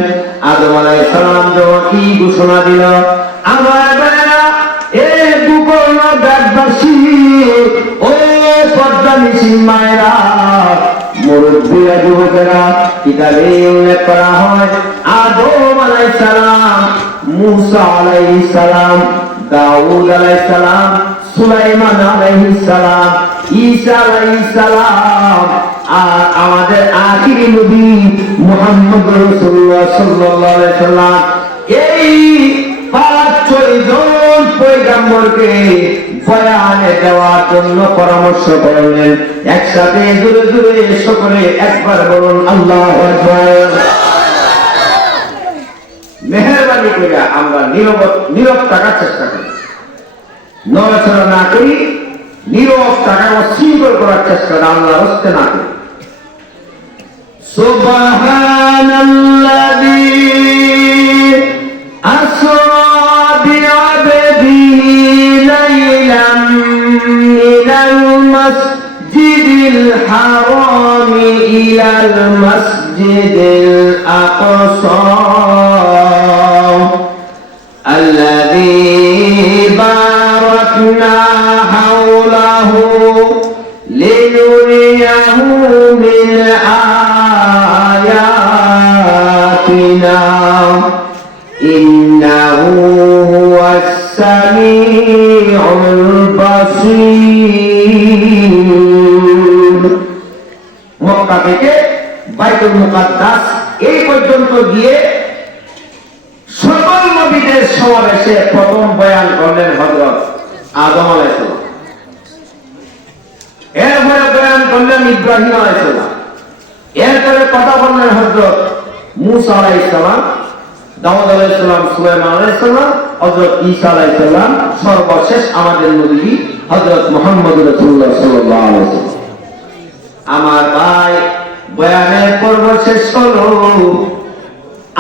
আদম আলাইহিস সালাম যখন কি ঘোষণা দিল, আমার ভাইরা, এই দুকর্ণ ব্যাগবাসী, ও পর্দা নিশিন মায়েরা, মুরব্বীরা, যুবকেরা, কিতাবে উল্লেখ করা হয় আদম আলাইহিস সালাম, মূসা আলাইহিস সালাম, দাউদ আলাইহিস সালাম, সুলাইমান আলাইহিস সালাম, ঈসা আলাইহিস সালাম, আর আমাদের আখিরি নবী মুহাম্মদ রাসূলুল্লাহ সাল্লাল্লাহু আলাইহি সাল্লাম, এই 5-6 জন পয়গম্বরকে বয়ানে দেওয়ার জন্য পরামর্শ করলেন। একসাথে জোরে জোরে সকলে একবার বলুন আল্লাহু আকবার। মেহেরবানি করে আমরা নীরব থাকার চেষ্টা করি, নড়াচড়া না করি, নীরব থাকা অশৃঙ্খল করার চেষ্টা আল্লাহর হস্তে না করি। সুবহানাল্লাযী আসরা বি'আবদিহি লাইলাম মিনাল মাসজিদিল হারামি ইলাল মাসজিদিল আকসা الذي باركنا হাওলাহু লিনুরিয়াহু মিন আয়াতিনা ইন্নাহু হুয়াস সামিউল বাসীর। মক্কা থেকে বাইতুল মুকাদ্দাস এই পর্যন্ত গিয়ে সকল নবীদের সমাবেশে প্রথম বয়ান করলেন হযরত আদম আলাইহিস সালাম, এরপরে বয়ান করলেন ইব্রাহিম আলাইহিস সালাম, এরপরে কথা বললেন হযরত মূসা আলাইহিস সালাম, দাউদ আলাইহিস সালাম, সুলাইমান আলাইহিস সালাম, হযরত ঈসা আলাইহিস সালাম, সর্বশেষ আমাদের নবী হযরত মুহাম্মদ রাসূলুল্লাহ সাল্লাল্লাহু আলাইহি ওয়াসাল্লাম। আমার ভাই, বয়ানের পর্ব শেষ হলো।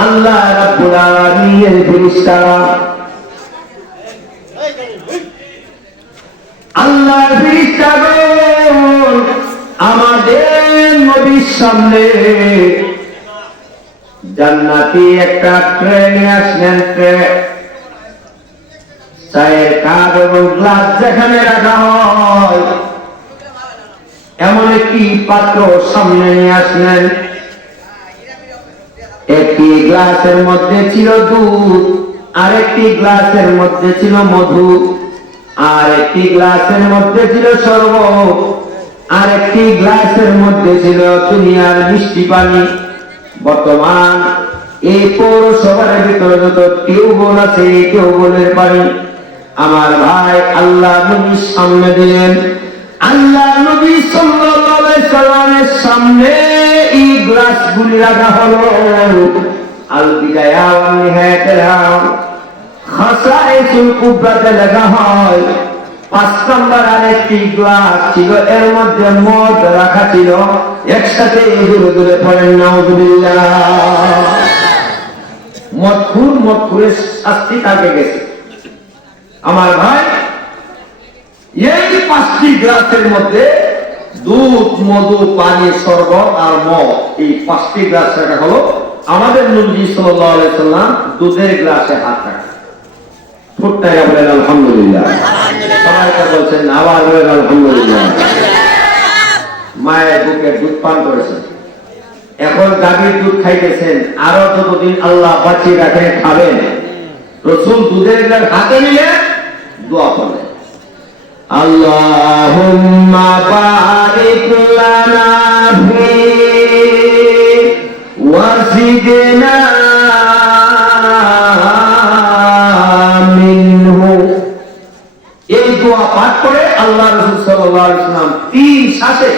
আল্লাহ রাব্বুল আলামিনের ফেরেশতারা, আল্লাহর ফেরেশতাগণ আমাদের নবীর সামনে জান্নাতি একটা ট্রে নিয়ে আসলেন। ট্রে, চায়ের কাপ এবং গ্লাস যেখানে রাখা হয় এমন একটি পাত্র সামনে নিয়ে আসলেন। একটি গ্লাসের মধ্যে ছিল দুধ, আরেকটি গ্লাসের মধ্যে ছিল মধু, আর একটি গ্লাসের মধ্যে ছিল শরবত, আরেকটি গ্লাসের মধ্যে ছিল দুনিয়ার মিষ্টি পানি। বর্তমান এই পৌরসভার ভিতরে যত টিউবওয়েল আছে এই টিউবওয়েলের পানি আমার ভাই আল্লাহ নবীর সামনে দিলেন। আল্লাহ নবী সাল্লাল্লাহু আলাইহি সাল্লামের সামনে এই গ্লাসগুলি রাখা হলো। আল বিদায়া ওয়ান নিহায়াতুহা খাসাইসুল কুবরাতে লেখা হয় 5 নম্বর আরেকটি গ্লাস ছিল, এর মধ্যে মদ রাখা ছিল। একসাথে দূরে দূরে পড়েন নাউযুবিল্লাহ। মদখুরের শাস্তি কাকে গেছে আমার ভাই। এই 5টি গ্লাসের মধ্যে দুধ, মধু, পানি, শরবত আর মদ, এই 5টি গ্লাস রাখা হলো। আমাদের নবী সাল্লাল্লাহু আলাইহি সাল্লাম দুধের গ্লাসে হাত রাখেন। ফুটনায় বলেন আলহামদুলিল্লাহ। সবাই বলছেন আবার বলেন আলহামদুলিল্লাহ। মায়ের বুকে দুধ পান করেছেন, এখন গাভীর দুধ খাইতেছেন। আরো যতদিন আল্লাহ বাঁচিয়ে রাখেন খাবেন। রাসূল দুধের গ্লাস হাতে নিয়ে দোয়া করলেন, আল্লাহুম্মা বারিক লানা ফি ওয়াজিদনা মিনহু। এই দোয়া পাঠ করে আল্লাহ রাসূল সাল্লাল্লাহু আলাইহি ওয়াসাল্লাম 3 শ্বাসে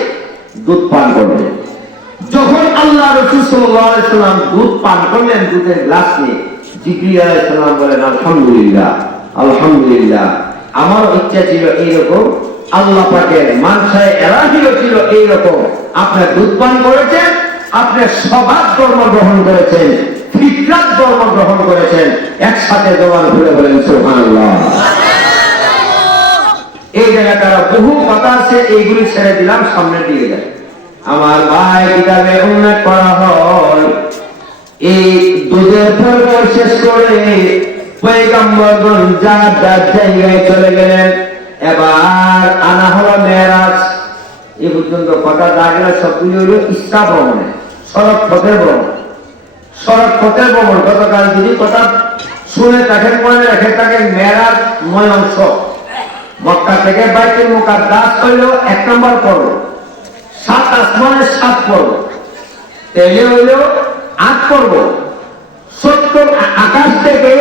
দুধ পান করলেন। যখন আল্লাহ রাসূল সাল্লাল্লাহু আলাইহি ওয়াসাল্লাম দুধ পান করলেন দুধের গ্লাস নিয়ে, জিবরিল আলাইহিস সালাম বলেন আলহামদুলিল্লাহ, আলহামদুলিল্লাহ। আমার ইচ্ছা ছিল এইরকম, আল্লাহ পাকের মানসায় এলাহিও ছিল এইরকম। আপনি দুধ পান করেছেন, আপনি স্বভাব ধর্ম গ্রহণ করেছেন, ফিতরাত ধর্ম গ্রহণ করেছেন। একসাথে জবান খুলে বলেন সুবহানাল্লাহ। এই জায়গায় তারা বহু কথা আছে, এইগুলি ছেড়ে দিলাম, সামনে দিয়ে যায়। আমার ভাই কিতাবে উল্লেখ করা হয় এই দুধের পর্ব শেষ করে পয়গম্বরগণ যার যার জায়গায় চলে গেলেন। এবার আনা হলো মেরাজ। এই পর্যন্ত কথা দাগেরা সবগুলি হইল ইসরা ভ্রমণে, সড়ক পথের ভ্রমণ। সড়ক পথের ভ্রমণ গতকাল যদি কথা শুনে তাকে মনে রেখে থাকেন, মেরাজ 9 অংশ। মক্কা থেকে বাইতুল মুকাদ্দাস হইল 1 নম্বর পর্ব, 7 আসমানের 7 পর্ব, তেলে হইল 8 পর্ব। 70 আকাশ থেকে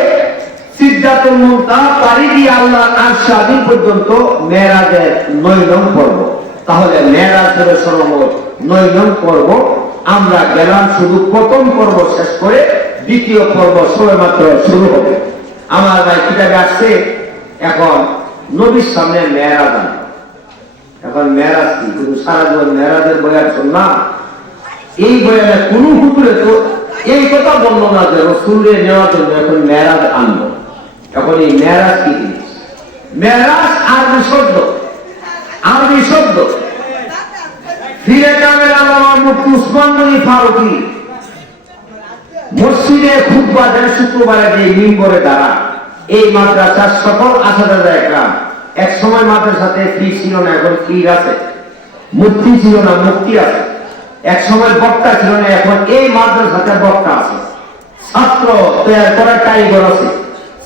সিদরাতুল মুনতাহা পাড়ি দিয়ে আল্লাহর আরশ আযীম পর্যন্ত মেরাজের 9 নং পর্ব। তাহলে মেরাজের সর্বমোট 9 নং পর্ব। আমরা গেলাম শুধু প্রথম পর্ব শেষ করে, দ্বিতীয় পর্ব সবেমাত্র শুরু হবে। আমার ভাই কিতাবে আসছে এখন নবীর সামনে মেরাজ আনা। এখন মেরাজ কি শুধু সারা জীবন মেরাজের বয়ান শুনলাম? এই বয়ানে কোনো হুজুরে তো এই কথা বললো না যে রাসূলের নেওয়ার জন্য এখন মেরাজ আনবো। এখন এই মেরাজ কি জিনিস? মেরাজ আরবি শব্দ, আরবি শব্দ। ফিরে কামের আল্লামা মুফতি উসমান গনি ফারুকী মসজিদে খুতবা দেন শুক্রবারে যে মিম্বরে দ্বারা এই মাদ্রাসার সকল আসাদায়ে একরাম এক সময় মাদ্রাসাতে ফি ছিল না, এখন ফি আছে। মুক্তি ছিল না, মুক্তি আছে। এক সময় বক্তা ছিল না, এখন এই মাদ্রাসাতে বক্তা আছে। ছাত্র তৈরি করার কারিগর আছে।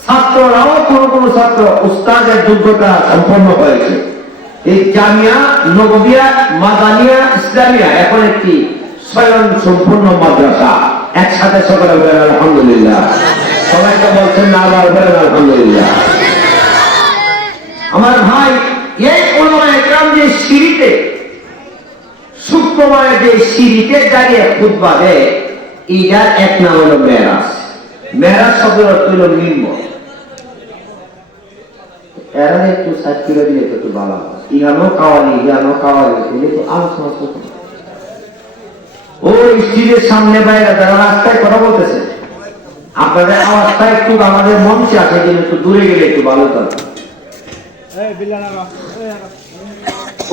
ছাত্ররাও কোন কোন ছাত্র উস্তাদের যোগ্যতা সম্পন্ন হয়েছে। এই জামিয়া নববিয়া মাদানিয়া ইসলামিয়া এখন একটি স্বয়ং সম্পূর্ণ মাদ্রাসা। একসাথে সকলে বলেন আলহামদুলিল্লাহ। সবাইকে বলছেন না, আবার বলেন আলহামদুলিল্লাহ। আমার ভাই, এই ওলামা একরাম যে সিঁড়িতে শুক্রবারে যে সিঁড়িতে দাঁড়িয়ে খুতবা দেয়, এটার এক নাম হলো মেরাজ। মেরাজ শব্দের অর্থ হলো মিম্বর। এরা একটু সাইড করে দিলে তো একটু ভালো হয়। ইহানো কাওয়ালি দিলে তো আলোচনা করতে ওই স্ত্রীর সামনে বাইরে যারা রাস্তায় কথা বলতেছে, আপনাদের আওয়াজটা একটু আমাদের মঞ্চে আছে, কিন্তু একটু দূরে গেলে একটু ভালো থাকে।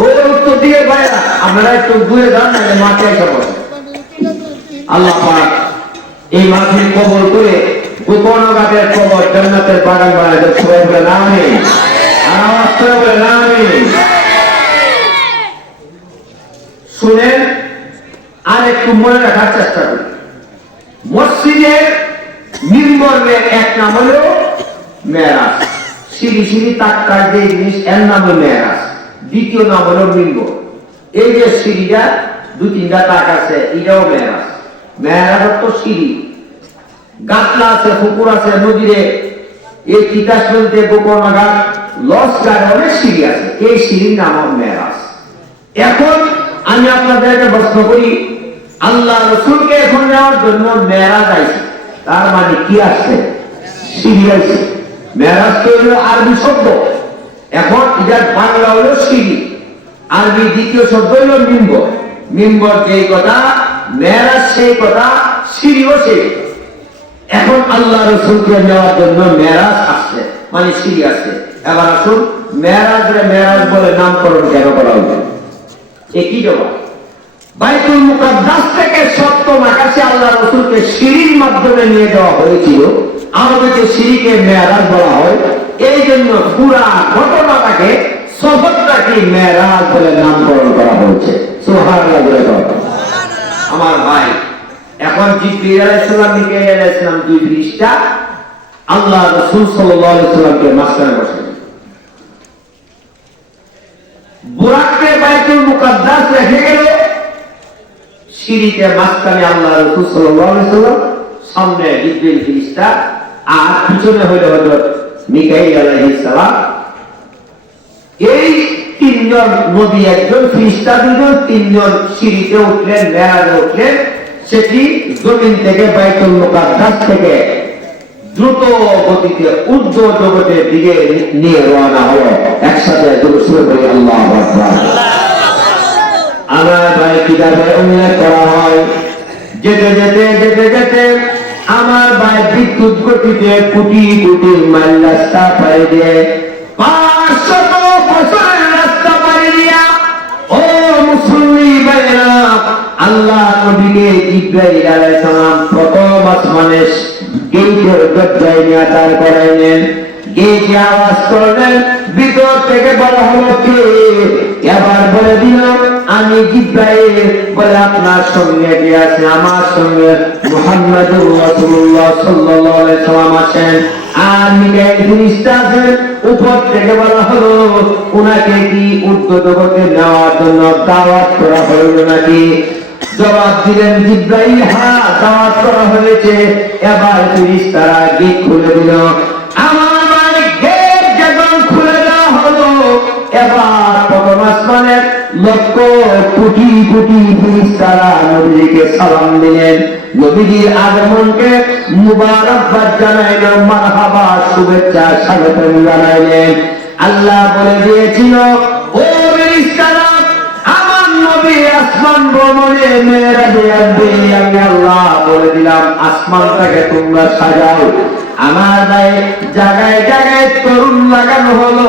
ওই উত্তর দিকে বাইরা আপনারা একটু দূরে যান, না মাঠে এসে পড়ে। আল্লাহ পাক এই মাঠের কবর করে গোপনগাতের কবর জান্নাতের বাগান বানায় দেয়। সবাই বলে না আমিন, আর আওয়াজ করে বলে না আমিন। শুনেন, আর একটু মনে রাখার চেষ্টা করি। মসজিদের মিম্বরের এক নাম হলো মেরাজ। সিঁড়ি সিঁড়ি তাক্কার যে জিনিস, এর নাম হলো মেরাজ। দ্বিতীয় নাম হলো মিম্বর। এই যে সিঁড়িটা দুই তিনটা তাক আছে, এটাও মেরাজ। মেরাজ তো সিঁড়ি, গাছলা আছে, পুকুর আছে, নদীরে এই তিতাস নদীতে গোকর্ণঘাট লস ঘাট অনেক সিঁড়ি আছে। এই সিঁড়ির নাম হলো মেরাজ। এখন আমি আপনাদেরকে প্রশ্ন করি, আল্লাহ রসুলকে এখন নেওয়ার জন্য মেরাজ আইছে, তার মানে কি আসছে? সিঁড়ি আইছে। মেরাজ তো হলো আরবি শব্দ, এখন এটার বাংলা হলো সিঁড়ি। আরবি দ্বিতীয় শব্দ হলো মিম্বর। মিম্বর যেই কথা, মেরাজ সেই কথা, সিঁড়িও সেই। এখন আল্লাহ রসুলকে নেওয়ার জন্য মেরাজ আসছে, মানে সিঁড়ি আসছে। এবার আসুন, মেরাজ বলে নামকরণ কেন করা হয়েছে? একই জবাব। বাইতুল মুকাদ্দাস থেকে সপ্তম আকাশে আল্লাহ রসুলকে সিঁড়ির মাধ্যমে নিয়ে যাওয়া হয়েছিল। আরবিতে সিঁড়িকে মেরাজ বলা হয়। এই জন্য পুরা ঘটনাটাকে, সফরটাকে মেরাজ বলে নামকরণ করা হয়েছে। সুবহানাল্লাহ বলে দাও। আমার ভাই, এখন জিবরিল আলাইহিস সালাম, মিকাঈল আলাইহিস সালাম দুই ফেরেশতা আল্লাহ রাসূল সাল্লাল্লাহু আলাইহি সাল্লামকে মাঝখানে বসালেন। বুরাককে বাইতুল মুকাদ্দাস রেখে গেল, সিঁড়িতে মাঝখানে আল্লাহ রাসূল সাল্লাল্লাহু আলাইহি সাল্লাম, সামনে জিবরিল ফেরেশতা, আর পিছনে হইল হযরত মিকাঈল আলাইহিস সালাম। এই তিনজন নবী, একজন ফেরেশতা, দুজন, তিনজন সিঁড়িতে উঠলেন, মেরাজে উঠলেন। সেটি জমিন থেকে বাইতুল মুকাদ্দাস থেকে দ্রুত গতিতে ঊর্ধ্ব জগতের দিকে নিয়ে রওনা হলো। একসাথে দুরূদ পড়ি আল্লাহু আকবার। আমার ভাই, কিভাবে উল্লেখ করা হয়, যেতে যেতে যেতে যেতে আমার ভাই বিদ্যুৎ গতিতে কোটি কোটি মাইল রাস্তা পাড়ি দিয়ে, 500 বছরের রাস্তা পাড়ি দিয়া, ও মুসলিম ভাইরা, আল্লাহ নবীকে জিবরাইল আলাইহিস সালাম প্রথম আসমানে গেটের দরজায় নিয়ে দাঁড় করাইলেন। গেটে আওয়াজ করলেন, ভিতর থেকে বলা হলো কে? এবার বলে দিল, আমি জিবরাইল। বলে আপনার সঙ্গে কে আছে? আমার সঙ্গে মুহাম্মদুর রাসূলুল্লাহ সাল্লাল্লাহু আলাইহি সাল্লাম আছেন, আর মিকাঈল ফেরেশতা আছেন। উপর থেকে বলা হলো, ওনাকে কি ঊর্ধ্ব জগতে নেওয়ার জন্য দাওয়াত করা হলো নাকি? জবাব দিলেন জিবরাইল, হ্যাঁ, দাওয়াত করা হয়েছে। এবার ফেরেশতারা গেট খুলে দিল। আমার মানে গেট যখন খুলে দেওয়া হলো, এবার প্রথম আসমানের লক্ষ কোটি কোটি ফেরেশতারা নবীকে সালাম দিলেন। নবীজির আগমনকে মুবারকবাদ জানাইলেন, মারহাবা, শুভেচ্ছা, স্বাগতম জানাইলেন। আল্লাহ বলে দিয়েছিল, ও ফেরেশতারা, আমার নবী আসমান ভ্রমণে মেরাজে আসবে। আমি আল্লাহ বলে দিলাম, আসমানটাকে তোমরা সাজাও। আমার জায়গায় জায়গায় তরুণ লাগানো হলো।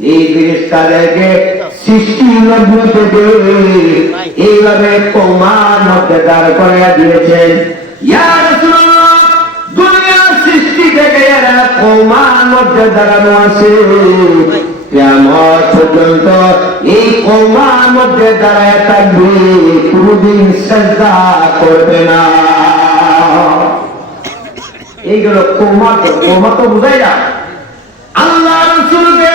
এই ফেরেশতাদেরকে সৃষ্টি লগ্ন থেকে এইভাবে কওমার মধ্যে দাঁড় করিয়ে দিয়েছেন। ইয়া রাসূলুল্লাহ, দুনিয়ার সৃষ্টি থেকে এরা কওমার মধ্যে দাঁড়ানো আছে, কিয়ামত পর্যন্ত এই কওমার মধ্যে দাঁড়ায় থাকবে, কোনদিন সিজদা করবে না। এইগুলো কওমা তো বুঝাই না। আল্লাহ রাসূলকে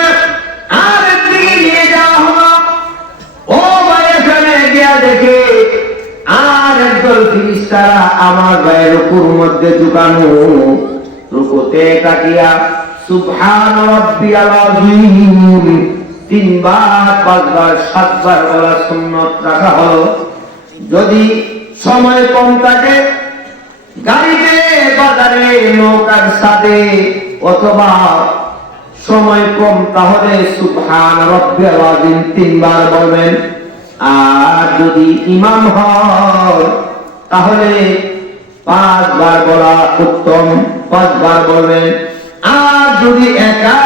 আরেক দিকে নিয়ে যাওয়া হলো। ও ভাই, এখানে গিয়া দেখে আর একদল ফেরেশতারা আমার ভাইয়ের রুকুর মধ্যে ঢুকানো। রুকুতে তাকিয়া সুবহান রাব্বিয়াল আযীম তিনবার, পাঁচবার, সাতবার বলা সুন্নত রাখা হলো। যদি সময় কম থাকে, গাড়িতে, বাজারে, নৌকার সাথে, অথবা সময় কম, তাহলে সুবহান রাব্বিয়াল আযীম তিনবার বলবেন। আর যদি ইমাম হয় তাহলে পাঁচবার বলা উত্তম, পাঁচবার বলবেন। আর যদি একা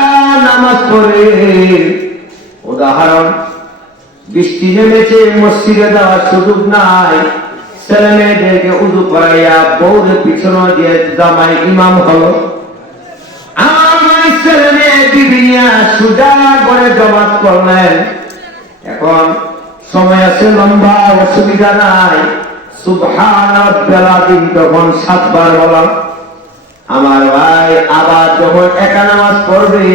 নামাজ পড়ে, উদাহরণ বৃষ্টি নেমেছে, মসজিদে যাওয়ার সুযোগ নাই, ছেলে মেয়েদেরকে উযু করাইয়া বউদের পিছনে দিয়ে জামাই ইমাম হলো, আমার ছেলে মেয়ে বিবিয়া সুজা করে জমাত করলেন। এখন সময় আছে লম্বা, অসুবিধা নাই, সুবহান রাব্বিয়াল আযীম তখন সাতবার বলা। আমার ভাই আবার যখন একা নামাজ পড়বে,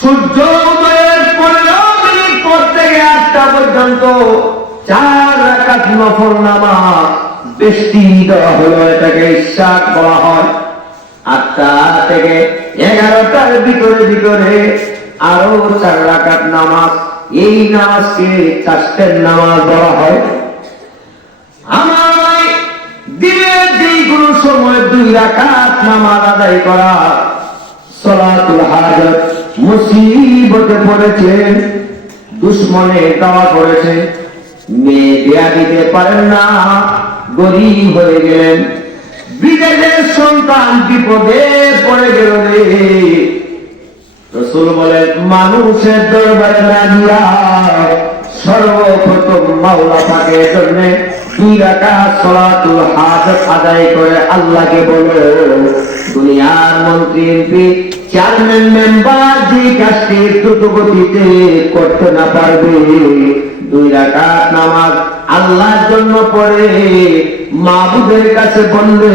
সূর্য উদয়ের 15 মিনিট পর থেকে 8টা পর্যন্ত 4 রাকাত নফল নামাজ বেশি দেওয়া হলো, এটাকে ইশরাক বলা হয়। 8টা থেকে 11টার ভিতরে আরো 4 রাকাত নামাজ, এই নামাজকে চাষের নামাজ বলা হয়। আমার ভাই, দিনের যেইগুলো সময় 2 রাকাত নামাজ আদায় করা, সালাতুল হাজত, মুসিবতে পড়েছে, দুশ্মনে দাওয়া করেছে, মেয়ে বিয়া দিতে পারেন না, গরীব হয়ে গেলেন, বিদেশের সন্তান বিপদে পড়ে গেল রে, রাসূল বলেন মানুষের দরবারে না গিয়া সর্বপ্রথম মাওলা পাকের জন্য 2 রাকাত সালাতুল হাজত আদায় করে আল্লাহকে বলো, দুনিয়ার মন্ত্রী, এমপি, চেয়ারম্যান, মেম্বার যে কাজটি দ্রুত গতিতে করতে না পারবে, 2 রাকাত নামাজ আল্লাহর জন্য পড়ে মাবুদের কাছে বললে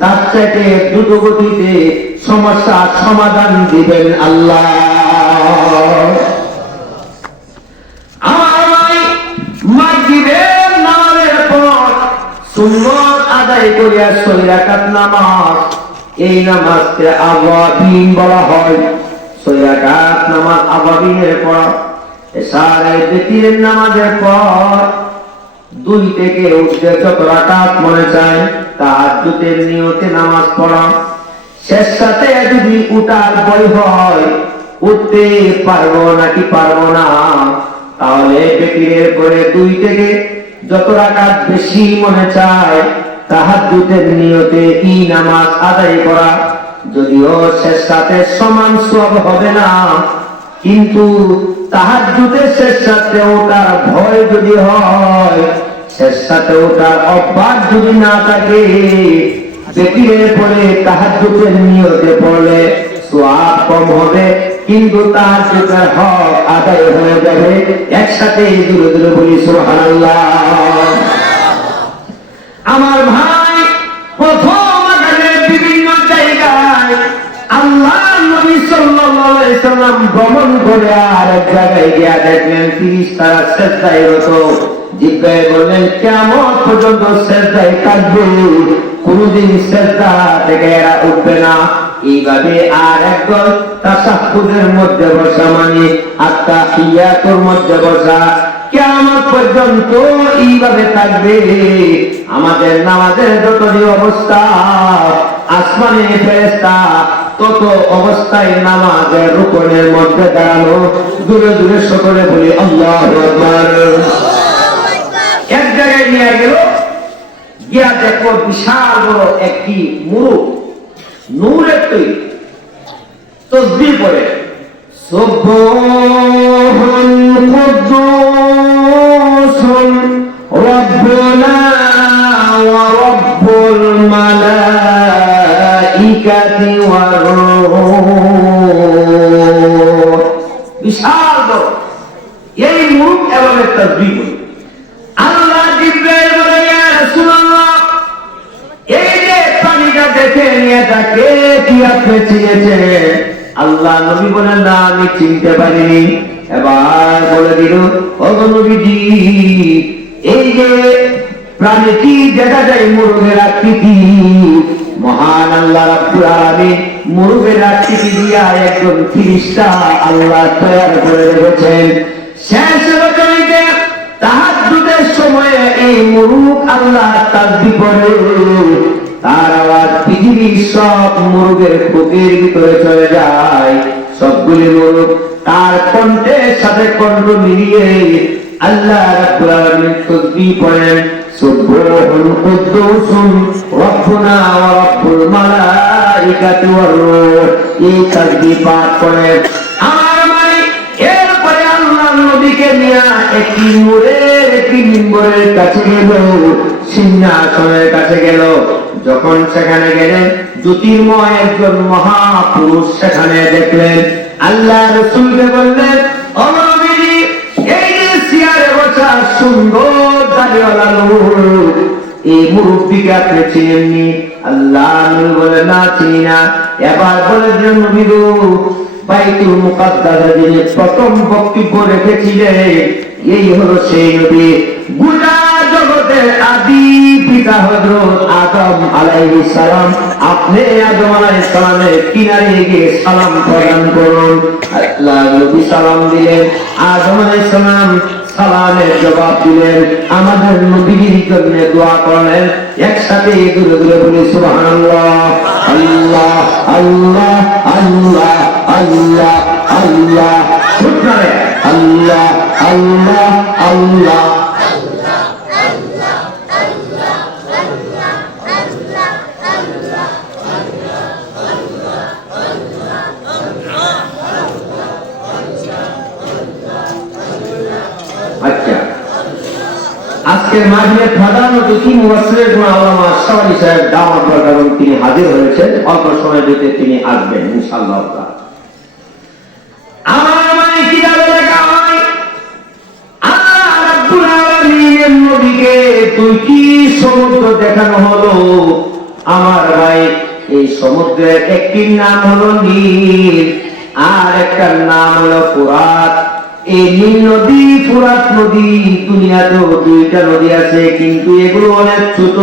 তার থেকে দ্রুত গতিতে সমস্যার সমাধান দিবেন আল্লাহ। আমার ভাই, মাগরিবের নামাজের পর সুন্নত আদায় করিয়া 6 রাকাত নামাজ, এই নামাজকে আওয়াবিন বলা হয়। 6 রাকাত নামাজ আওয়াবিনের পর এশারের বিতিরের নামাজের পর 2 থেকে উঠতে যত রাকাত মনে চায় তাহাজ্জুদের নিয়তে নামাজ পড়া। শেষ সাথে যদি উঠার ভয় হয়, উঠতে পারবো নাকি পারবো না, তাহলে বিতিরের পরে 2 থেকে যত রাকাত বেশি মনে চায় তাহাজ্জুদের নিয়তে এই নামাজ আদায় করা। যদিও শেষ সাথে সমান সওয়াব হবে না, কিন্তু তাহাজ্জুদের শেষ সাথে ওঠার ভয় যদি হয়, শেষ সাথে ওঠার অভ্যাস যদি না থাকে, বিতিরের পরে তাহাজ্জুদের নিয়তে পড়লে সওয়াব কম হবে, কিন্তু তাহাজ্জুদের হক আদায় হয়ে যাবে। একসাথে জোরে জোরে বলি সুবহানাল্লাহ। আমার ভাই, প্রথম আকারে বিভিন্ন জায়গায় আল্লাহ নবী সাল্লাল্লাহু আলাইহি সাল্লাম ভ্রমণ করে আর এক জায়গায় গিয়া দেখলেন ফেরেশতারা সিজদায় রত। জিজ্ঞাসা করলেন কিয়ামত পর্যন্ত সিজদায় থাকবে, কোনদিন সিজদা থেকে এরা উঠবে না। এইভাবে আর একদল তাশাহুদের মধ্যে বসা, মানে আত্তাহিয়াতুর মধ্যে বসা, কিয়ামত পর্যন্ত এইভাবে থাকবে। আমাদের নামাজের যতটি অবস্থা, আসমানে ফেরেশতা তত অবস্থায় নামাজের রুকনের মধ্যে দাঁড়ানো। দূরে দূরে সকলে বলি আল্লাহু আকবার। এক জায়গায় নিয়ে গেল, গিয়া দেখো বিশাল বড় একটি মুরুখ, নূরের তৈরি, তাসবিহ পড়ে সুবহান কুদ্দুসুন রব্বুনা ওয়া রব্বুল মালাইকাতি ওয়ার রূহ। বিশাল বড় এই মুখ এবং একটা দ্বীপ। আল্লাহ জিবরাইল বলে, ইয়া রাসূলুল্লাহ, এই যে পানিটা দেখে নিয়ে তাকে কি আপনি চিনেছেন? আল্লাহ নবী বলেন, না, আমি চিনতে পারিনি। এবার বলে দিল, ও নবীজি, এই যে প্রাণীটি দেখা যায় মুরগের আকৃতি, মহান আল্লাহ রাব্বুল আলামিন মুরগের আকৃতি দিয়া একজন ফেরেশতা আল্লাহ তৈরি করে রেখেছেন। শেষ রজনীতে তাহাজ্জুদের সময়ে এই মুরগ আল্লাহ তাসবিহ পড়ে, তার আওয়াজ পৃথিবীর সব মুরগের বুকের ভিতরে চলে যায়। সবগুলি মুরগ তার কণ্ঠের সাথে কণ্ঠ মিলিয়ে আল্লাহ রাব্বুল আলামিন তাসবিহ পড়েন, সুবহান কুদ্দুসুন রব্বুনা ওয়া রব্বুল মালাইকাতি ওয়ার রূহ। এই তাসবিহ পাঠ করেন। আমার মানে এরপরে আল্লাহ নবীকে নিয়ে একটি নূরের একটি মিম্বরের কাছে গেল, সিংহাসনের কাছে গেল। যখন সেখানে গেলেন, জ্যোতির্ময় একজন মহাপুরুষ সেখানে দেখলেন। আল্লাহ রাসূলকে বললেন, ও নবীজি, এই যে চেয়ারে বসা সুন্দর দাড়িওয়ালা লোক, এই মুরব্বিকে আপনি চিনেননি? আল্লাহ নবী বলে, না, চিনি না। এবার বলে দিলেন, নবী গো, বাইতুল মুকাদ্দাসে যিনি প্রথম বক্তব্য রেখেছিলেন, এই হলো সেই নবী। গোটা জগতের আদি পিতা হযরত আদম আলাইহিস সালাম। আপনি আদম আলাইহিস সালামের কিনারে গিয়ে সালাম প্রদান করুন। আল্লাহ নবী সালাম দিলেন, আদম আলাইহিস সালাম সালামের জবাব দিলেন, আমাদের নবীর জন্য দোয়া করলেন। একসাথে দূরে দূরে বলি সুবহানাল্লাহ। আল্লাহ আল্লাহ আল্লাহ আল্লাহ আল্লাহ আল্লাহ আল্লাহ আল্লাহ। আচ্ছা, আজকের মাহফিলে প্রধান অতিথি মুফাসসির আল্লামা আশরাফী সাহেব দাওয়াত বরকাতুহ, তিনি হাজির হয়েছেন। অল্প সময়ের ভিতরে তিনি আসবেন ইনশাআল্লাহ। আমার মানে কিতাবে লেখা হয়, আল্লাহ রাব্বুল আলামিনের নবীকে তুই কি সমুদ্র দেখানো হলো? আমার ভাই, এই সমুদ্রের একটি নাম হলো নীল, আর একটা নাম হলো ফুরাত। এই নীল নদী, ফুরাত নদী, দুনিয়াতেও দুইটা নদী আছে, কিন্তু এগুলো অনেক ছোট।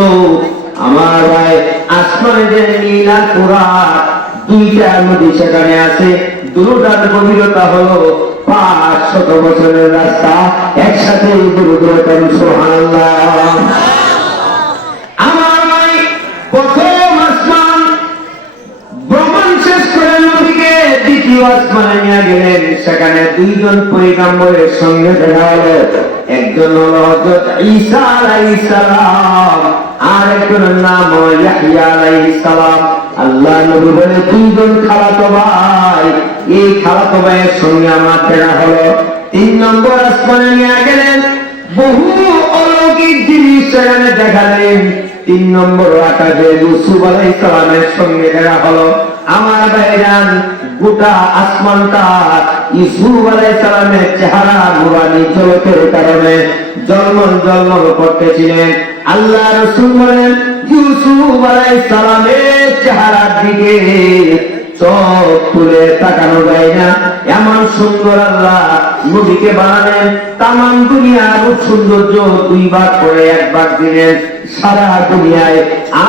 আমার ভাই, আসমানে যে নীল আর ফুরাত দুইটা নদী সেখানে আছে, দুটার গভীরতা হলো 500 বছরের রাস্তা। একসাথে দূরত্ব সুবহানাল্লাহ। আমার ভাই, প্রথম আসমান ভ্রমণ শেষ করে নবীকে দ্বিতীয় আসমানে নিয়ে গেলেন। সেখানে দুইজন পয়গম্বরের সঙ্গে দেখা হলো। একজন হলো হযরত ঈসা আলাইহিস সালাম, আর একজনের নাম হলো ইয়াহইয়া আলাইহিস সালাম। আল্লাহ নবী বলে, দুইজন খালাতো ভাই, এই খালাতো ভাইয়ের সঙ্গে আমার দেখা হলো। 3 নম্বর আসমানে নিয়ে গেলেন, বহু অলৌকিক জিনিস সেখানে দেখালেন। 3 নম্বর আকাশে ইউসুফ আলাইহিস সালামের সঙ্গে দেখা হলো। আমার ভাইজান, গোটা আসমানটা ইউসুফ আলাইহিস সালামের চেহারা নুরানি ঝলকের কারণে জলমল জলমল করতেছিলেন। আল্লাহ রাসূল বলেন, ইউসুফ আলাইহিস সালামের চেহারার দিকে চোখ তুলে তাকানো যায় না, এমন সুন্দর আল্লাহ নবীকে বানালেন। তামাম দুনিয়ার সৌন্দর্য 2 ভাগ করে 1 ভাগ দিলেন সারা দুনিয়ায়,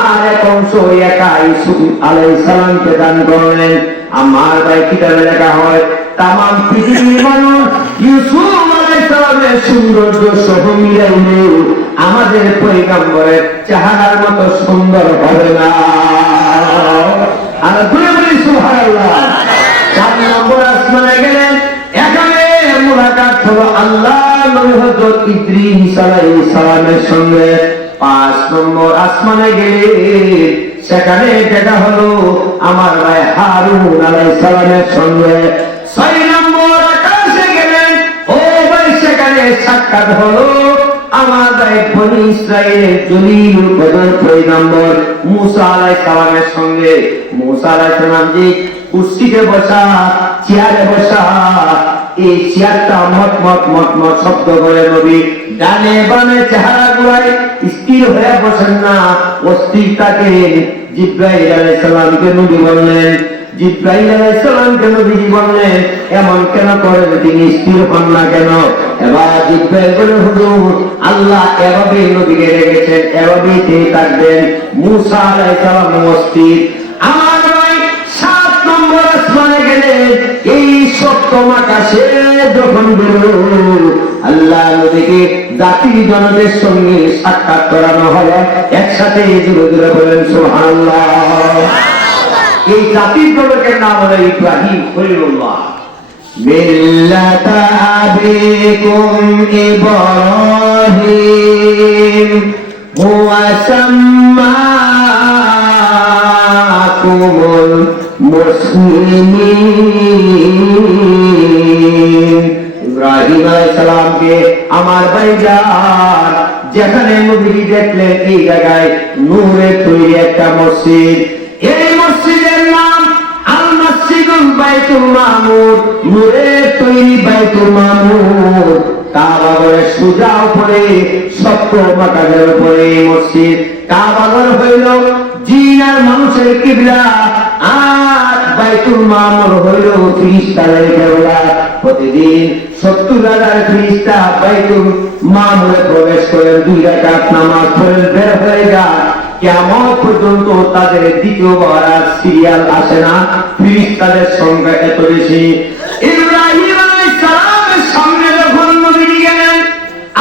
আর এক অংশ একা ইউসুফ আলাইহিস সালামকে দান করলেন। আমার ভাই, কিতাবে লেখা হয়, তামাম পৃথিবীর মানুষ ইউসুফ আলাইহিস সালামের সৌন্দর্য সহ মিলাইলে আমাদের পয়গম্বরের চেহারার মতো সুন্দর হবে না। আর ঘুরে বলি সুবহানাল্লাহ। 4 নম্বর আসমানে গেলেন, এখানে মুলাকাত হলো আল্লাহ নবী হযরত ইদ্রিস আলাইহিস সালামের সঙ্গে। 5 নম্বর আসমানে গেলে সেখানে দেখা হলো আমার ভাই হারুন আলাইহিস সালামের সঙ্গে। 6 নম্বর সাক্ষাৎ হলো আমাদের বনি ইসরাইলের জলিল কদর পয়গম্বর মুসা আলাইহিস সালামের সঙ্গে। মুসা আলাইহিস সালাম যে কুরসিতে বসা, চেয়ারে বসা, এই চেয়ারটা মত মত মত মত শব্দ করে নবী ডানে বামে চেহারা ঘুরায় স্থির হয়ে বসেন না, অস্থির থাকে। জিব্রাইল আলাইহিস সালামকে নবী বললেন, জিব্রাইল আলাইহিস সালামকে নবী বললেন এমন কেন করেন, তিনি স্থির হন না কেন? এবার জিব্রাইল বলে, হুজুর আল্লাহ এভাবে নবীকে রেখেছেন, এভাবেই তিনি থাকবেন। মুসা আলাইহিস সালাম অস্থির। আমার ভাই 7 নম্বর আসমানে গেলে এই সপ্তম আকাশে যখন গেল, আল্লাহ নবীকে জাতির জনদের সঙ্গে সাক্ষাৎ করানো হলো। একসাথে জোরে জোরে বলেন সুবহানাল্লাহ। এই জাতির জনকের নাম হলো ইব্রাহিম খলিলুল্লাহ। মিল্লাতা আবিকুম ইব্রাহিম হুয়া সাম্মাকুমুল মুসলিমিন। ইব্রাহিম আলাইহিস সালামকে আমার ভাইজান যেখানে নবী দেখলেন এই জায়গায় নূরে তৈরি একটা মসজিদ, এই মসজিদের নাম আল মসজিদুল বাইতুল মামুর, নূরে তৈরি বাইতুল মামুর। কাবা ঘরের সোজা উপরে সপ্তম আকাশের উপরে এই মসজিদ। কাবা ঘর হইল জিন আর মানুষের কিবলা, আর বাইতুল মামুর হইল ফিরিস্তাদের কিবলা। প্রতিদিন 70,000 ফিরিস্তা বাইতুল মামুরে প্রবেশ করেন, 2 রাকাত নামাজ পড়েন, বের হয়ে যান। কিয়ামত পর্যন্ত তাদের দ্বিতীয়বার আর সিরিয়াল আসে না, ফিরিস্তাদের সংখ্যা এত বেশি। ইব্রাহিম আলাইহিস সালামের সামনে যখন নবী গেলেন,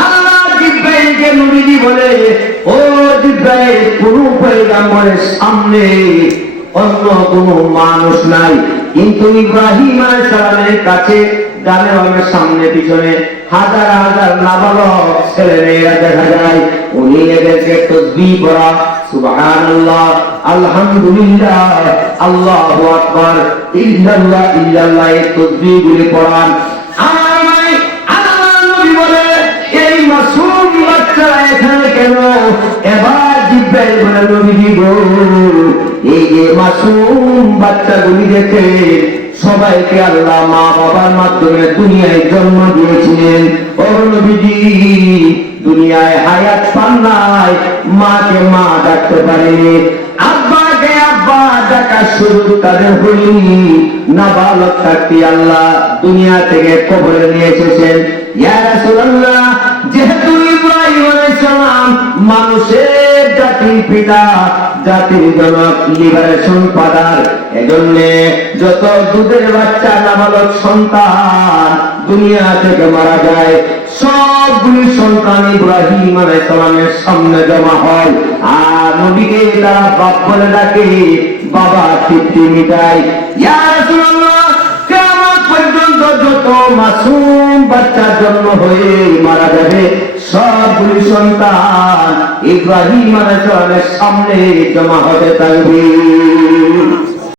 আল্লাহ জিব্রাইলকে নবী বলে, ও জিব্রাইল, কোন পয়গম্বরের সামনে অন্য কোন মানুষ নাই, কিন্তু ইব্রাহিম আলাইহিস সালামের কাছে ডানে বামে সামনে পিছনে হাজার হাজার নাবালক ছেলে মেয়েরা দেখা যায়। উনি এদেরকে তাসবিহ পড়া, সুবহানাল্লাহ, আলহামদুলিল্লাহ, আল্লাহু আকবার, ইল্লাল্লাহ ইল্লাল্লাহ এই তাসবিহগুলি পড়ান। আর আল্লাহ নবী বলে, এই মাসুম বাচ্চারা এখানে কেন? এবার জিব্রাইল বলে, নবী গো, এই যে মাসুম বাচ্চাগুলি দেখে সবাইকে আল্লাহ মা বাবার মাধ্যমে দুনিয়ায় জন্ম দিয়েছিলেন। ও নবীজি, দুনিয়ায় হায়াত পান নাই, মাকে মা ডাকতে পারেনি, আব্বাকে আব্বা ডাকার সুযোগ তাদের হয়নি। নাবালক থাকতে আল্লাহ দুনিয়া থেকে কবরে নিয়ে এসেছেন। ইয়া রাসূলুল্লাহ, যেহেতু ইব্রাহিম আলাইহিস সালাম মানুষের জাতির পিতা, জাতির জনক, লিবারেশন ফাদার, এজন্য যত দুধের বাচ্চা নাবালক সন্তান দুনিয়া থেকে মারা যায়, সবগুলি সন্তান ইব্রাহিম আলাইহিস সালামের সামনে জমা হয়। আর নবীকে তারা বাপ বলে ডাকে, বাবা তৃপ্তি মিটায়। ইয়া রাসূলুল্লাহ, কিয়ামত পর্যন্ত যত মাসুম বাচ্চার জন্ম হয়ে মারা যাবে, সবগুলি সন্তান ইব্রাহিম আলাইহিস সালামের সামনে জমা হতে থাকবে।